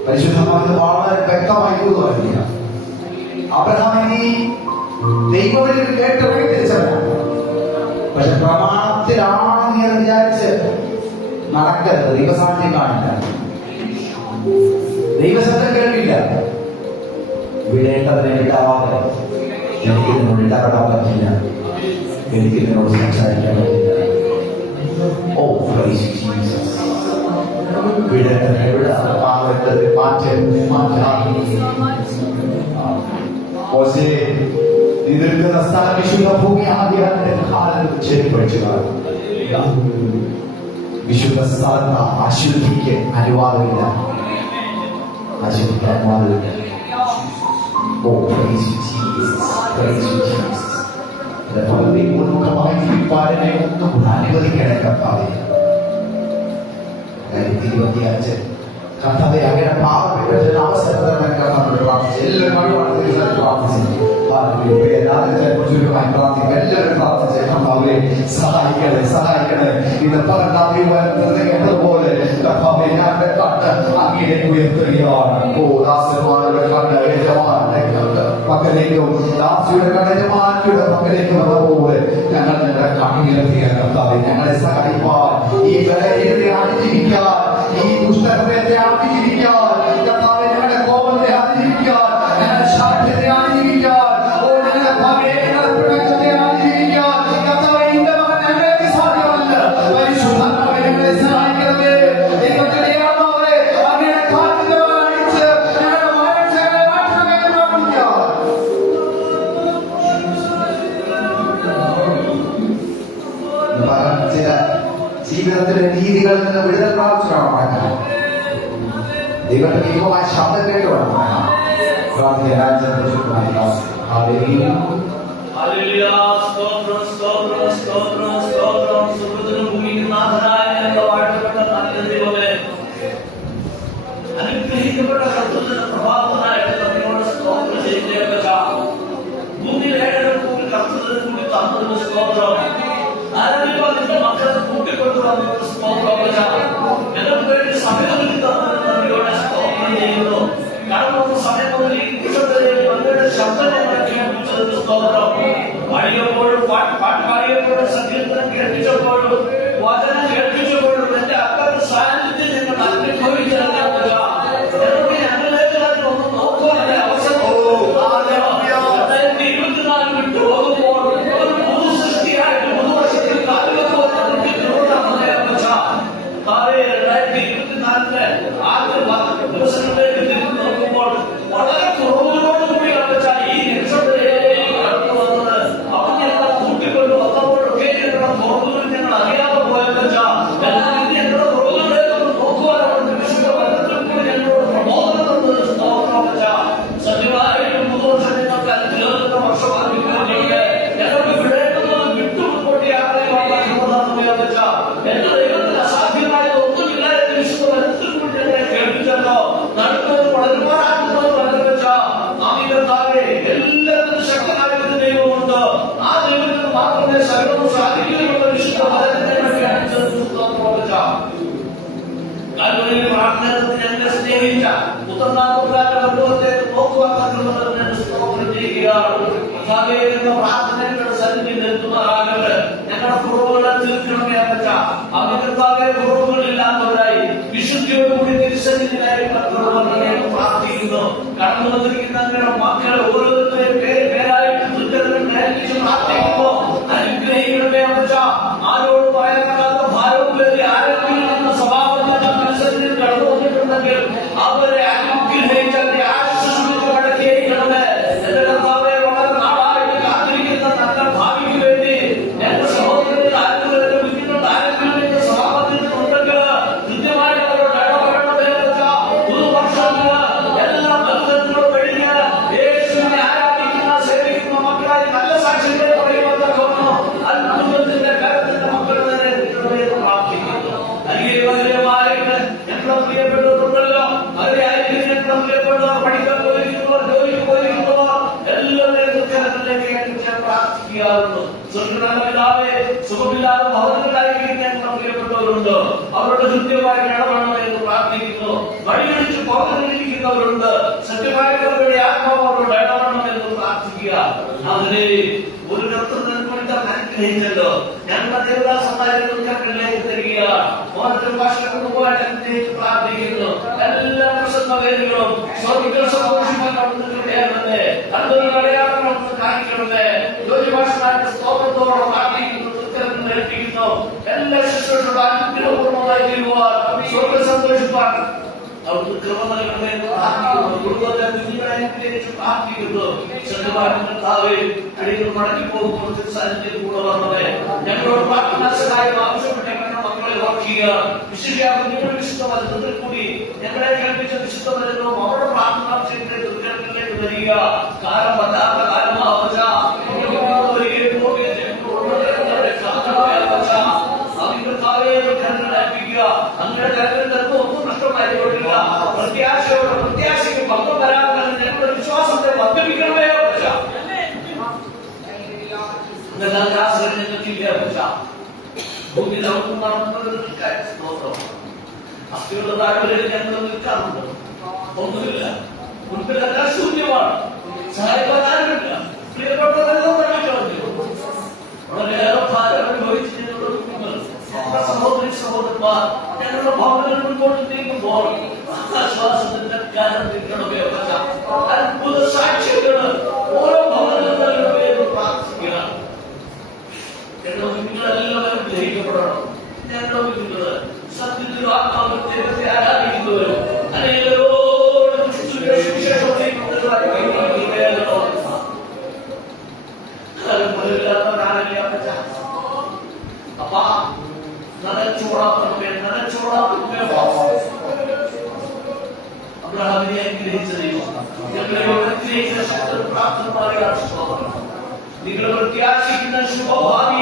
പരിശുദ്ധമായത് വളരെ വ്യക്തമായി പറയുക. അബ്രഹാം ഇനി ദൈവത്തിൽ കേട്ടുപോയി തിരിച്ചറിയാം. പക്ഷെ പ്രമാണത്തിലാണ് നീ എന്ന് വിചാരിച്ച് നടക്കരുത്. ദൈവസാന്നിധ്യം കാണില്ല, ദൈവശബ്ദം കേൾക്കില്ല. വിടേണ്ടതിനെ വിടാവാതെ എനിക്ക് നിന്നോട് ഇടപെടാൻ പറ്റില്ല, എനിക്ക് നിന്നോട് സംസാരിക്കാൻ പറ്റില്ല. ഓ വിടേണ്ടതിനെ വിടാതെ നിൽക്കുന്ന സ്ഥലം വിശുദ്ധ ഭൂമി വിശുദ്ധ സ്ഥലത്ത് അശുദ്ധിക്ക് അനുവാദമില്ല, അശുദ്ധിക്ക് അനുവാദമില്ല. ഓ ഉന്മുഖമായി ജീവിപ്പാരനെ ഒന്നും അനുവദിക്കണേ കർത്താവേ. 25 കർത്താവേ അങ്ങയുടെ പാപപ്പെട്ട അവസരത്തിലാണ് കർത്താവിനോട് പ്രാർത്ഥിച്ചു. എല്ലാവരും പ്രാർത്ഥിച്ചു. എല്ലാവരും പ്രാർത്ഥിച്ച് കർത്താവേ സഹായിക്കണേ, സഹായിക്കണേ. ഇത് കേട്ടതുപോലെ കർത്താവേ ഞങ്ങളുടെ കണ്ണ് അങ്ങയിലേക്ക് ഉയർത്തുകയാണ്. ഓ ദാസന്മാരുടെ കണ്ണ് യജമാനന്റെ പക്കലേക്കും ദാസിയുടെ കണ്ണ് യജമാനിയുടെ പക്കലേക്കും പോലെ ഞങ്ങൾ ഞങ്ങളുടെ കണ്ണിലെത്തിയ കർത്താവേ ഞങ്ങളെ സഹായിപ്പാൻ, ഈ വിലയെ അതിജീവിക്കാൻ, ഈ ദുഷ്ടത്തെ അതിജീവിക്കാൻ, കർത്താവേ ഞങ്ങളുടെ കോപത്തെ അതിജീവിക്കാൻ, ഞങ്ങളുടെ ശാഠ്യത്തെ അതിജീവിക്കാൻ, ജീവിതത്തിലെ രീതികളിൽ നിന്ന് വിടുതൽ പ്രാപിച്ചിട്ടാണ് ദൈവത്തിന്റെ ദൈവമായ ശബ്ദം കേട്ട് വേണം അനുഗ്രഹിക്കപ്പെട്ട പ്രഭാതനായിട്ട് നമ്മോട് സ്തോത്രം ചെയ്യുക. ഭൂമിയിൽ കർത്തൃ കൂടി തന്നതിന് സ്തോത്രം. ആരാധിപ്പാതിന്റെ മക്കളെ കൂട്ടിക്കൊണ്ടുവന്നതിന് സ്തോത്രം. ഞങ്ങൾക്ക് വേണ്ടി സമയം തന്നതിനോട് സ്തോത്രം ചെയ്യുന്നു. കടന്നു സമയം മുതൽ ഈ നിമിഷത്തിലെ അങ്ങയുടെ ശബ്ദം ഞങ്ങളെ കേൾപ്പിച്ചതിന് സ്തോത്രം. പാടിയപ്പോഴും പാട്ട് പാടിയപ്പോഴും സങ്കീർത്തനം കേൾപ്പിച്ചപ്പോഴും വചനം കേൾപ്പിച്ചപ്പോഴും എന്റെ അക്കാലത്ത് സാന്നിധ്യം ഞങ്ങൾ അനുഭവിച്ചറിയാം. ഞങ്ങളിലേക്ക് തന്നെ ഒന്ന് നോക്കുവാനുള്ള അവസരം 24 വിട്ടു പോകുമ്പോൾ ഒരു പുതു സൃഷ്ടിയായിട്ട് പുതുവർഷത്തിൽ കാലുവെക്കുവാൻ നമുക്ക് താഴെ 2024 ആദ്യ ദിവസങ്ങളിലേക്ക് തിരിഞ്ഞു നോക്കുമ്പോൾ വളരെ കുറവുകളോടുകൂടിയാണ് ഈ നിമിഷത്തിലേക്ക് കടന്നു വന്നത്. അവൻ ഞങ്ങളെ കൂട്ടിക്കൊണ്ട് വന്നപ്പോഴൊക്കെ ഞങ്ങളുടെ കുറവുകൾ ഞങ്ങൾ അറിയാതെ പോയെന്ന് വെച്ചാൽ ഞങ്ങളുടെ കുറവുകളിലേക്ക് നോക്കുവാനാണ് വിശുദ്ധ വചനത്തിൽ കൂടി ഞങ്ങളോട് പ്രബോധനം തന്നത്. സ്തോത്രം വെച്ചാൽ സത്യമായും പുതുവർഷം ഞങ്ങൾക്ക് അനുഗ്രഹത്തിന്റെ വർഷമാക്കിയിട്ട് ഞങ്ങൾക്ക് വിടേണ്ടത് വിട്ടുമുമ്പോട്ട് യാത്രയുമാണെന്ന് വെച്ചാൽ എന്റെ ദൈവത്തിന് അസാധ്യമായ ഒന്നുമില്ല എന്ന് വിശുദ്ധ വചനത്തിൽ കൂടി ഞങ്ങളെ കേൾപ്പിച്ചല്ലോ. നടക്കുന്നത് വളരുമാറാക്കുന്നത് വളരെ വെച്ചാൽ നാം താഴെ എല്ലാത്തിനും ശക്തനായ ദൈവമുണ്ട്. ആ ദൈവത്തിന് മാത്രമേ സകലവും സാധിക്കുകയുള്ള വിശുദ്ധ വചനത്തെ ഞങ്ങളെ സ്നേഹിച്ച ഉത്തരനാമത്തെ നോക്കുവാൻ സ്തോത്രം ചെയ്യുകയാണ്. പ്രാർത്ഥനകളുടെ സന്നിധി നിർത്തുമാറാകട്ടെ. ഞങ്ങളുടെ കുറവുകളെ തീർക്കണമേ അപ്പച്ച. അവരുടെ കുറവുകളില്ലാത്തവരായി വിശുദ്ധിയോടുകൂടി തിരിച്ചറിഞ്ഞായി പ്രാർത്ഥിക്കുന്നു. കടന്നു വന്നിരിക്കുന്ന ഞങ്ങളുടെ മക്കളെ ഓരോരുത്തരെയും പേരായിട്ട് പ്രാർത്ഥിക്കുന്നു. അനുഗ്രഹിക്കണമേ അപ്പച്ച. ആരോട് പറയാനാകാത്ത ഭാരവും പേര് ആരെങ്കിലും എന്ന സഭാപതിയുടെ തിരിച്ചറിഞ്ഞ് കടന്നു വന്നിട്ടുണ്ടെങ്കിൽ അവരെ അനുഗ്രഹിച്ചാൽ ആശ്വസിച്ച് മടക്കിയിരിക്കണമേ. എന്റെ കർത്താവേ, വളരെ നാളായിട്ട് കാത്തിരിക്കുന്ന നല്ല ഭാവിക്ക് വേണ്ടി എന്റെ സഹോദരത്തിൽ ആരെങ്കിലും വിളിക്കുന്നുണ്ട്. ആരെങ്കിലും എന്റെ സഭാപതിയിൽ ഉണ്ടെങ്കിൽ കൃത്യമായിട്ട് അവരോട് ഇടപെടണമേ വെച്ചാൽ പുതുവർഷത്തിന് എല്ലാ ബന്ധത്തിലും കഴിഞ്ഞ് യേശുവിനെ ആരാധിക്കുന്ന സേവിക്കുന്ന മക്കളായി നല്ല സാക്ഷ്യത്തെ പറയുവാൻ അത്ഭുതത്തിന്റെ കരത്തിന്റെ മക്കളുടെ നേരെ പ്രാർത്ഥിക്കുന്നു. അനുഗ്രഹമായിട്ട് ഞങ്ങളുടെ പ്രിയപ്പെട്ടവരുണ്ടല്ലോ, അവരെ ആയിരിക്കും ഞങ്ങളുടെ പ്രിയപ്പെട്ടവർ പഠിക്കാൻ പോയിരിക്കുന്നവർ, ജോലിക്ക് പോയിരിക്കുന്നവർ എല്ലാവരെയും ഞാൻ പ്രാർത്ഥിക്കാറുണ്ട്. സ്വർഗനാമേ, സുഖമില്ലാതെ ഭവനങ്ങളായിരിക്കും ഞങ്ങളുടെ പ്രിയപ്പെട്ടവരുണ്ട്. അവരുടെ കൃത്യമായി ഇടപെടണമെന്ന് പ്രാർത്ഥിക്കുന്നു. വഴിയൊഴിച്ച് പുറത്തിരിക്കുന്നവരുണ്ട്. സത്യമായിട്ടുള്ളവരുടെ ആത്മാവോട് ഇടപെടണമെന്ന് പ്രാർത്ഥിക്കുക. അതിന് ഒരു അനുഗ്രഹിച്ചല്ലോ. ഞങ്ങളുടെ ദേവദാസന്മാരിലേക്ക് തരിക. ഓരോ ഭാഷ കൊണ്ടുപോകാൻ അനുഗ്രഹിച്ച് പ്രാർത്ഥിക്കുന്നു. എല്ലാ പ്രസന്ന പേരുകളും സ്വർഗ്ഗ സന്തോഷിക്കണമെന്ന് അതൊരു അടയാളമെന്ന് കാണിക്കണമേ. ജോലി ഭാഷമാരുടെ സ്തോത്രത്തോടെ പ്രാർത്ഥിക്കുന്നു. ഏൽപ്പിക്കുന്നു. എല്ലാ ശുശ്രൂഷകളും അനുഗ്രഹപൂർണ്ണമായി തീരുവാൻ സ്വർഗ്ഗ സന്തോഷിപ്പാൻ അവർക്ക് കൃപ നൽകണമെന്ന് പ്രാർത്ഥിക്കുന്നു. കുടുംബത്തെ കുഞ്ഞുങ്ങളെ അനുഗ്രഹിച്ച് പ്രാർത്ഥിക്കുന്നു. അടികൾ മടക്കി പോകുമ്പോൾ സാന്നിധ്യത്തിൽ കൂടെ വന്നവരെ ഞങ്ങളോട് പ്രാർത്ഥനാ സഹായം ആവശ്യപ്പെട്ട മക്കളെ ഓർക്കുക. വിശുദ്ധ കുഞ്ഞുങ്ങളുടെ വിശുദ്ധമരത്തിൽ കൂടി ഞങ്ങളെ കേൾപ്പിച്ച വിശുദ്ധമരങ്ങളും അവരുടെ പ്രാർത്ഥനാ ദുർഘടനയിലേക്ക് വരിക. കാലം പറ്റാത്ത കാലമാവച്ച അങ്ങനെ തരത്തിൽ ഒന്നും നഷ്ടമായിക്കൊണ്ടില്ല. പ്രത്യാശയ്ക്ക് പങ്കം വരാതെ ഞങ്ങളുടെ വിശ്വാസത്തെ വർദ്ധിപ്പിക്കണമേ. ഭൂമി നമുക്ക് അസ്ഥിയുള്ള താഴ്വരയിൽ ഞങ്ങൾ നിൽക്കാറുണ്ട്. ഒന്നുമില്ല. മുൻപിലെല്ലാം ശൂന്യമാണ്. സഹായിക്കാനാരുമില്ല. പ്രിയപ്പെട്ടവരെല്ലാം വളരെയേറെ ഭാരം അനുഭവിച്ചിട്ടുള്ള സഹോദരി സഹോദരന്മാർ ഞങ്ങളുടെ ഭവനങ്ങൾ മുൻപോട്ട് നീങ്ങുമ്പോൾ ആശ്വാസത്തിന്റെ കാലം നിൽക്കണമേ. അത്ഭുത സാക്ഷികൾ ഓരോ ഭവനങ്ങളുടെ പേര് പ്രാർത്ഥിക്കുക. ഞങ്ങളുടെ കുഞ്ഞുങ്ങളെല്ലാവരും ഗ്രഹിക്കപ്പെടണം. ഞങ്ങളുടെ കുഞ്ഞുങ്ങള് സത്യത്തിലും ആത്മാവത്തെ ആരാധിക്കുന്നവരും അനേകരോട് അപ്പാ അബ്രഹാമിനെ അനുഗ്രഹിച്ച ദൈവം നിങ്ങൾ പ്രത്യാശിക്കുന്ന ശുഭഭാവി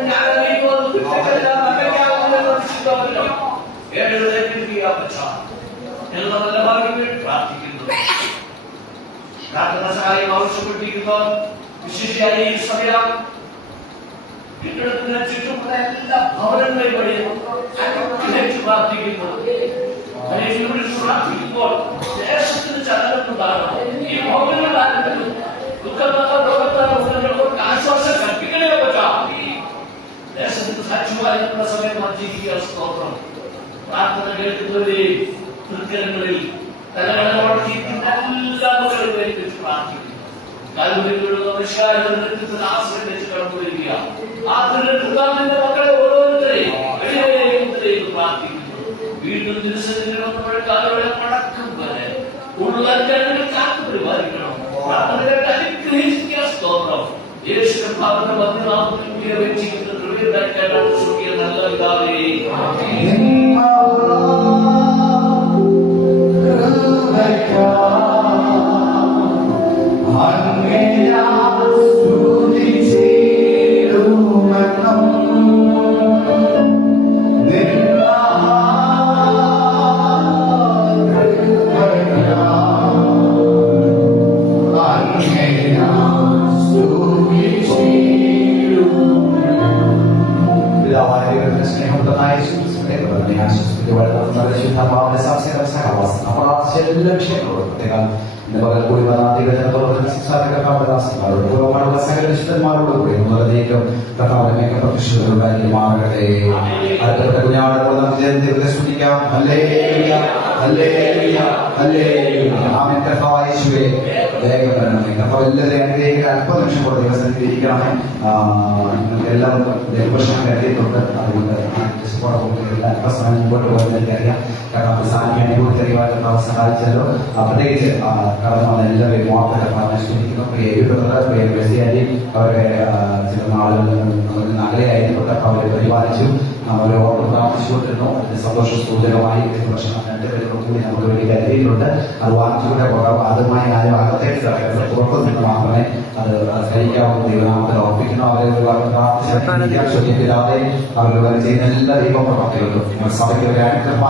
ഞാൻ ഞങ്ങളുടെ നല്ല ഭാഗ്യം വേണ്ടി പ്രാർത്ഥിക്കുന്നു. പ്രാർത്ഥന സഹായം ആവശ്യപ്പെട്ടിരിക്കുന്നു. വിശേഷിയായി ഈ സമയം കെട്ടിടത്തിന് ചുറ്റുമുള്ള എല്ലാ ഭവനങ്ങളെയും വഴി അനുഗ്രഹിച്ച് പ്രാർത്ഥിക്കുന്നു. പ്രാർത്ഥിക്കുമ്പോൾ ദേശത്തിന് ചലനമുണ്ടാകണം. ഈ ഭവനങ്ങളാരും ദുഃഖങ്ങൾക്ക് ആശ്വാസം കൽപ്പിക്കണേ പറ്റാം. ദേശത്തിന് സാക്ഷ്യമായിരുന്ന സമയം മാറ്റിയിരിക്കുക. സ്തോത്രം. പ്രാർത്ഥന കേൾക്കുന്നവരെയും കൃത്യങ്ങളിൽ തലകളോടിയിരിക്കുന്ന എല്ലാ മക്കളെയും വെച്ച് പ്രാർത്ഥിക്കുന്നു. ആശ്രയം വെച്ച് കടന്നുവരിക. ആ തിരുനാളിന്റെ മക്കളെ ഓരോരുത്തരെയും പ്രാർത്ഥിക്കുന്നു. വീണ്ടും ദിവസങ്ങളുടെ കാലങ്ങളെ മടക്കും വരെ ഉള്ള ജനങ്ങൾ കാത്തു പരിപാലിക്കണം. അനുഗ്രഹിക്കുക. സ്തോത്രം. യേശുവിന്റെ ഭാഗത്ത് മധ്യനാമത്തിൽ വെച്ചിരിക്കുന്ന നല്ല പിതാവേ. അല്പ നിമിഷം കൂടെ ദിവസം ഇരിക്കണമേ. എല്ലാം പ്രശ്നം എത്തിയിട്ടുണ്ട്. അതുകൊണ്ട് അല്പസമയം മുമ്പോട്ട് പോകുന്നതിന്റെ അറിയാം. കാരണം സാന്നിധ്യം അനുഭവത്തിൽ അറിയുവാൻ സഹായിച്ചല്ലോ. പ്രത്യേകിച്ച് കടന്നു വന്ന എല്ലാവരെയും വാർത്തകൾ അനുഷ്ഠിക്കുന്നു. പ്രിയ മെസ്സിയാരി അവരുടെ ചില നാളുകളിൽ നഗരയായിരുന്നുകൊണ്ട് അവരെ പരിപാലിച്ചു. അവരെ ഓർമ്മ താമസിച്ചുകൊണ്ടിരുന്നു. അതിന് സന്തോഷ സൂചകമായി പ്രശ്നം രണ്ടുപേരോട് കൂടി നമുക്ക് വേണ്ടി കരുതിയിട്ടുണ്ട്. അത് വാങ്ങിച്ചുകൂടെ കുറവ് അതുമായി ആരും അകത്തേക്ക് കിടക്കുന്നത് പുറത്തു നിന്ന് മാത്രമേ അത് കഴിക്കാവുന്ന ദൈവനാമത്തിൽ ഓർപ്പിക്കുന്നു. അവരെ ഒരുപാട് പ്രാർത്ഥിച്ചില്ലാതെ അവർ ചെയ്യുന്ന എല്ലാ ദൈവ പ്രവർത്തികൾക്കും സഭയ്ക്ക് ഒരു അനുഗ്രഹം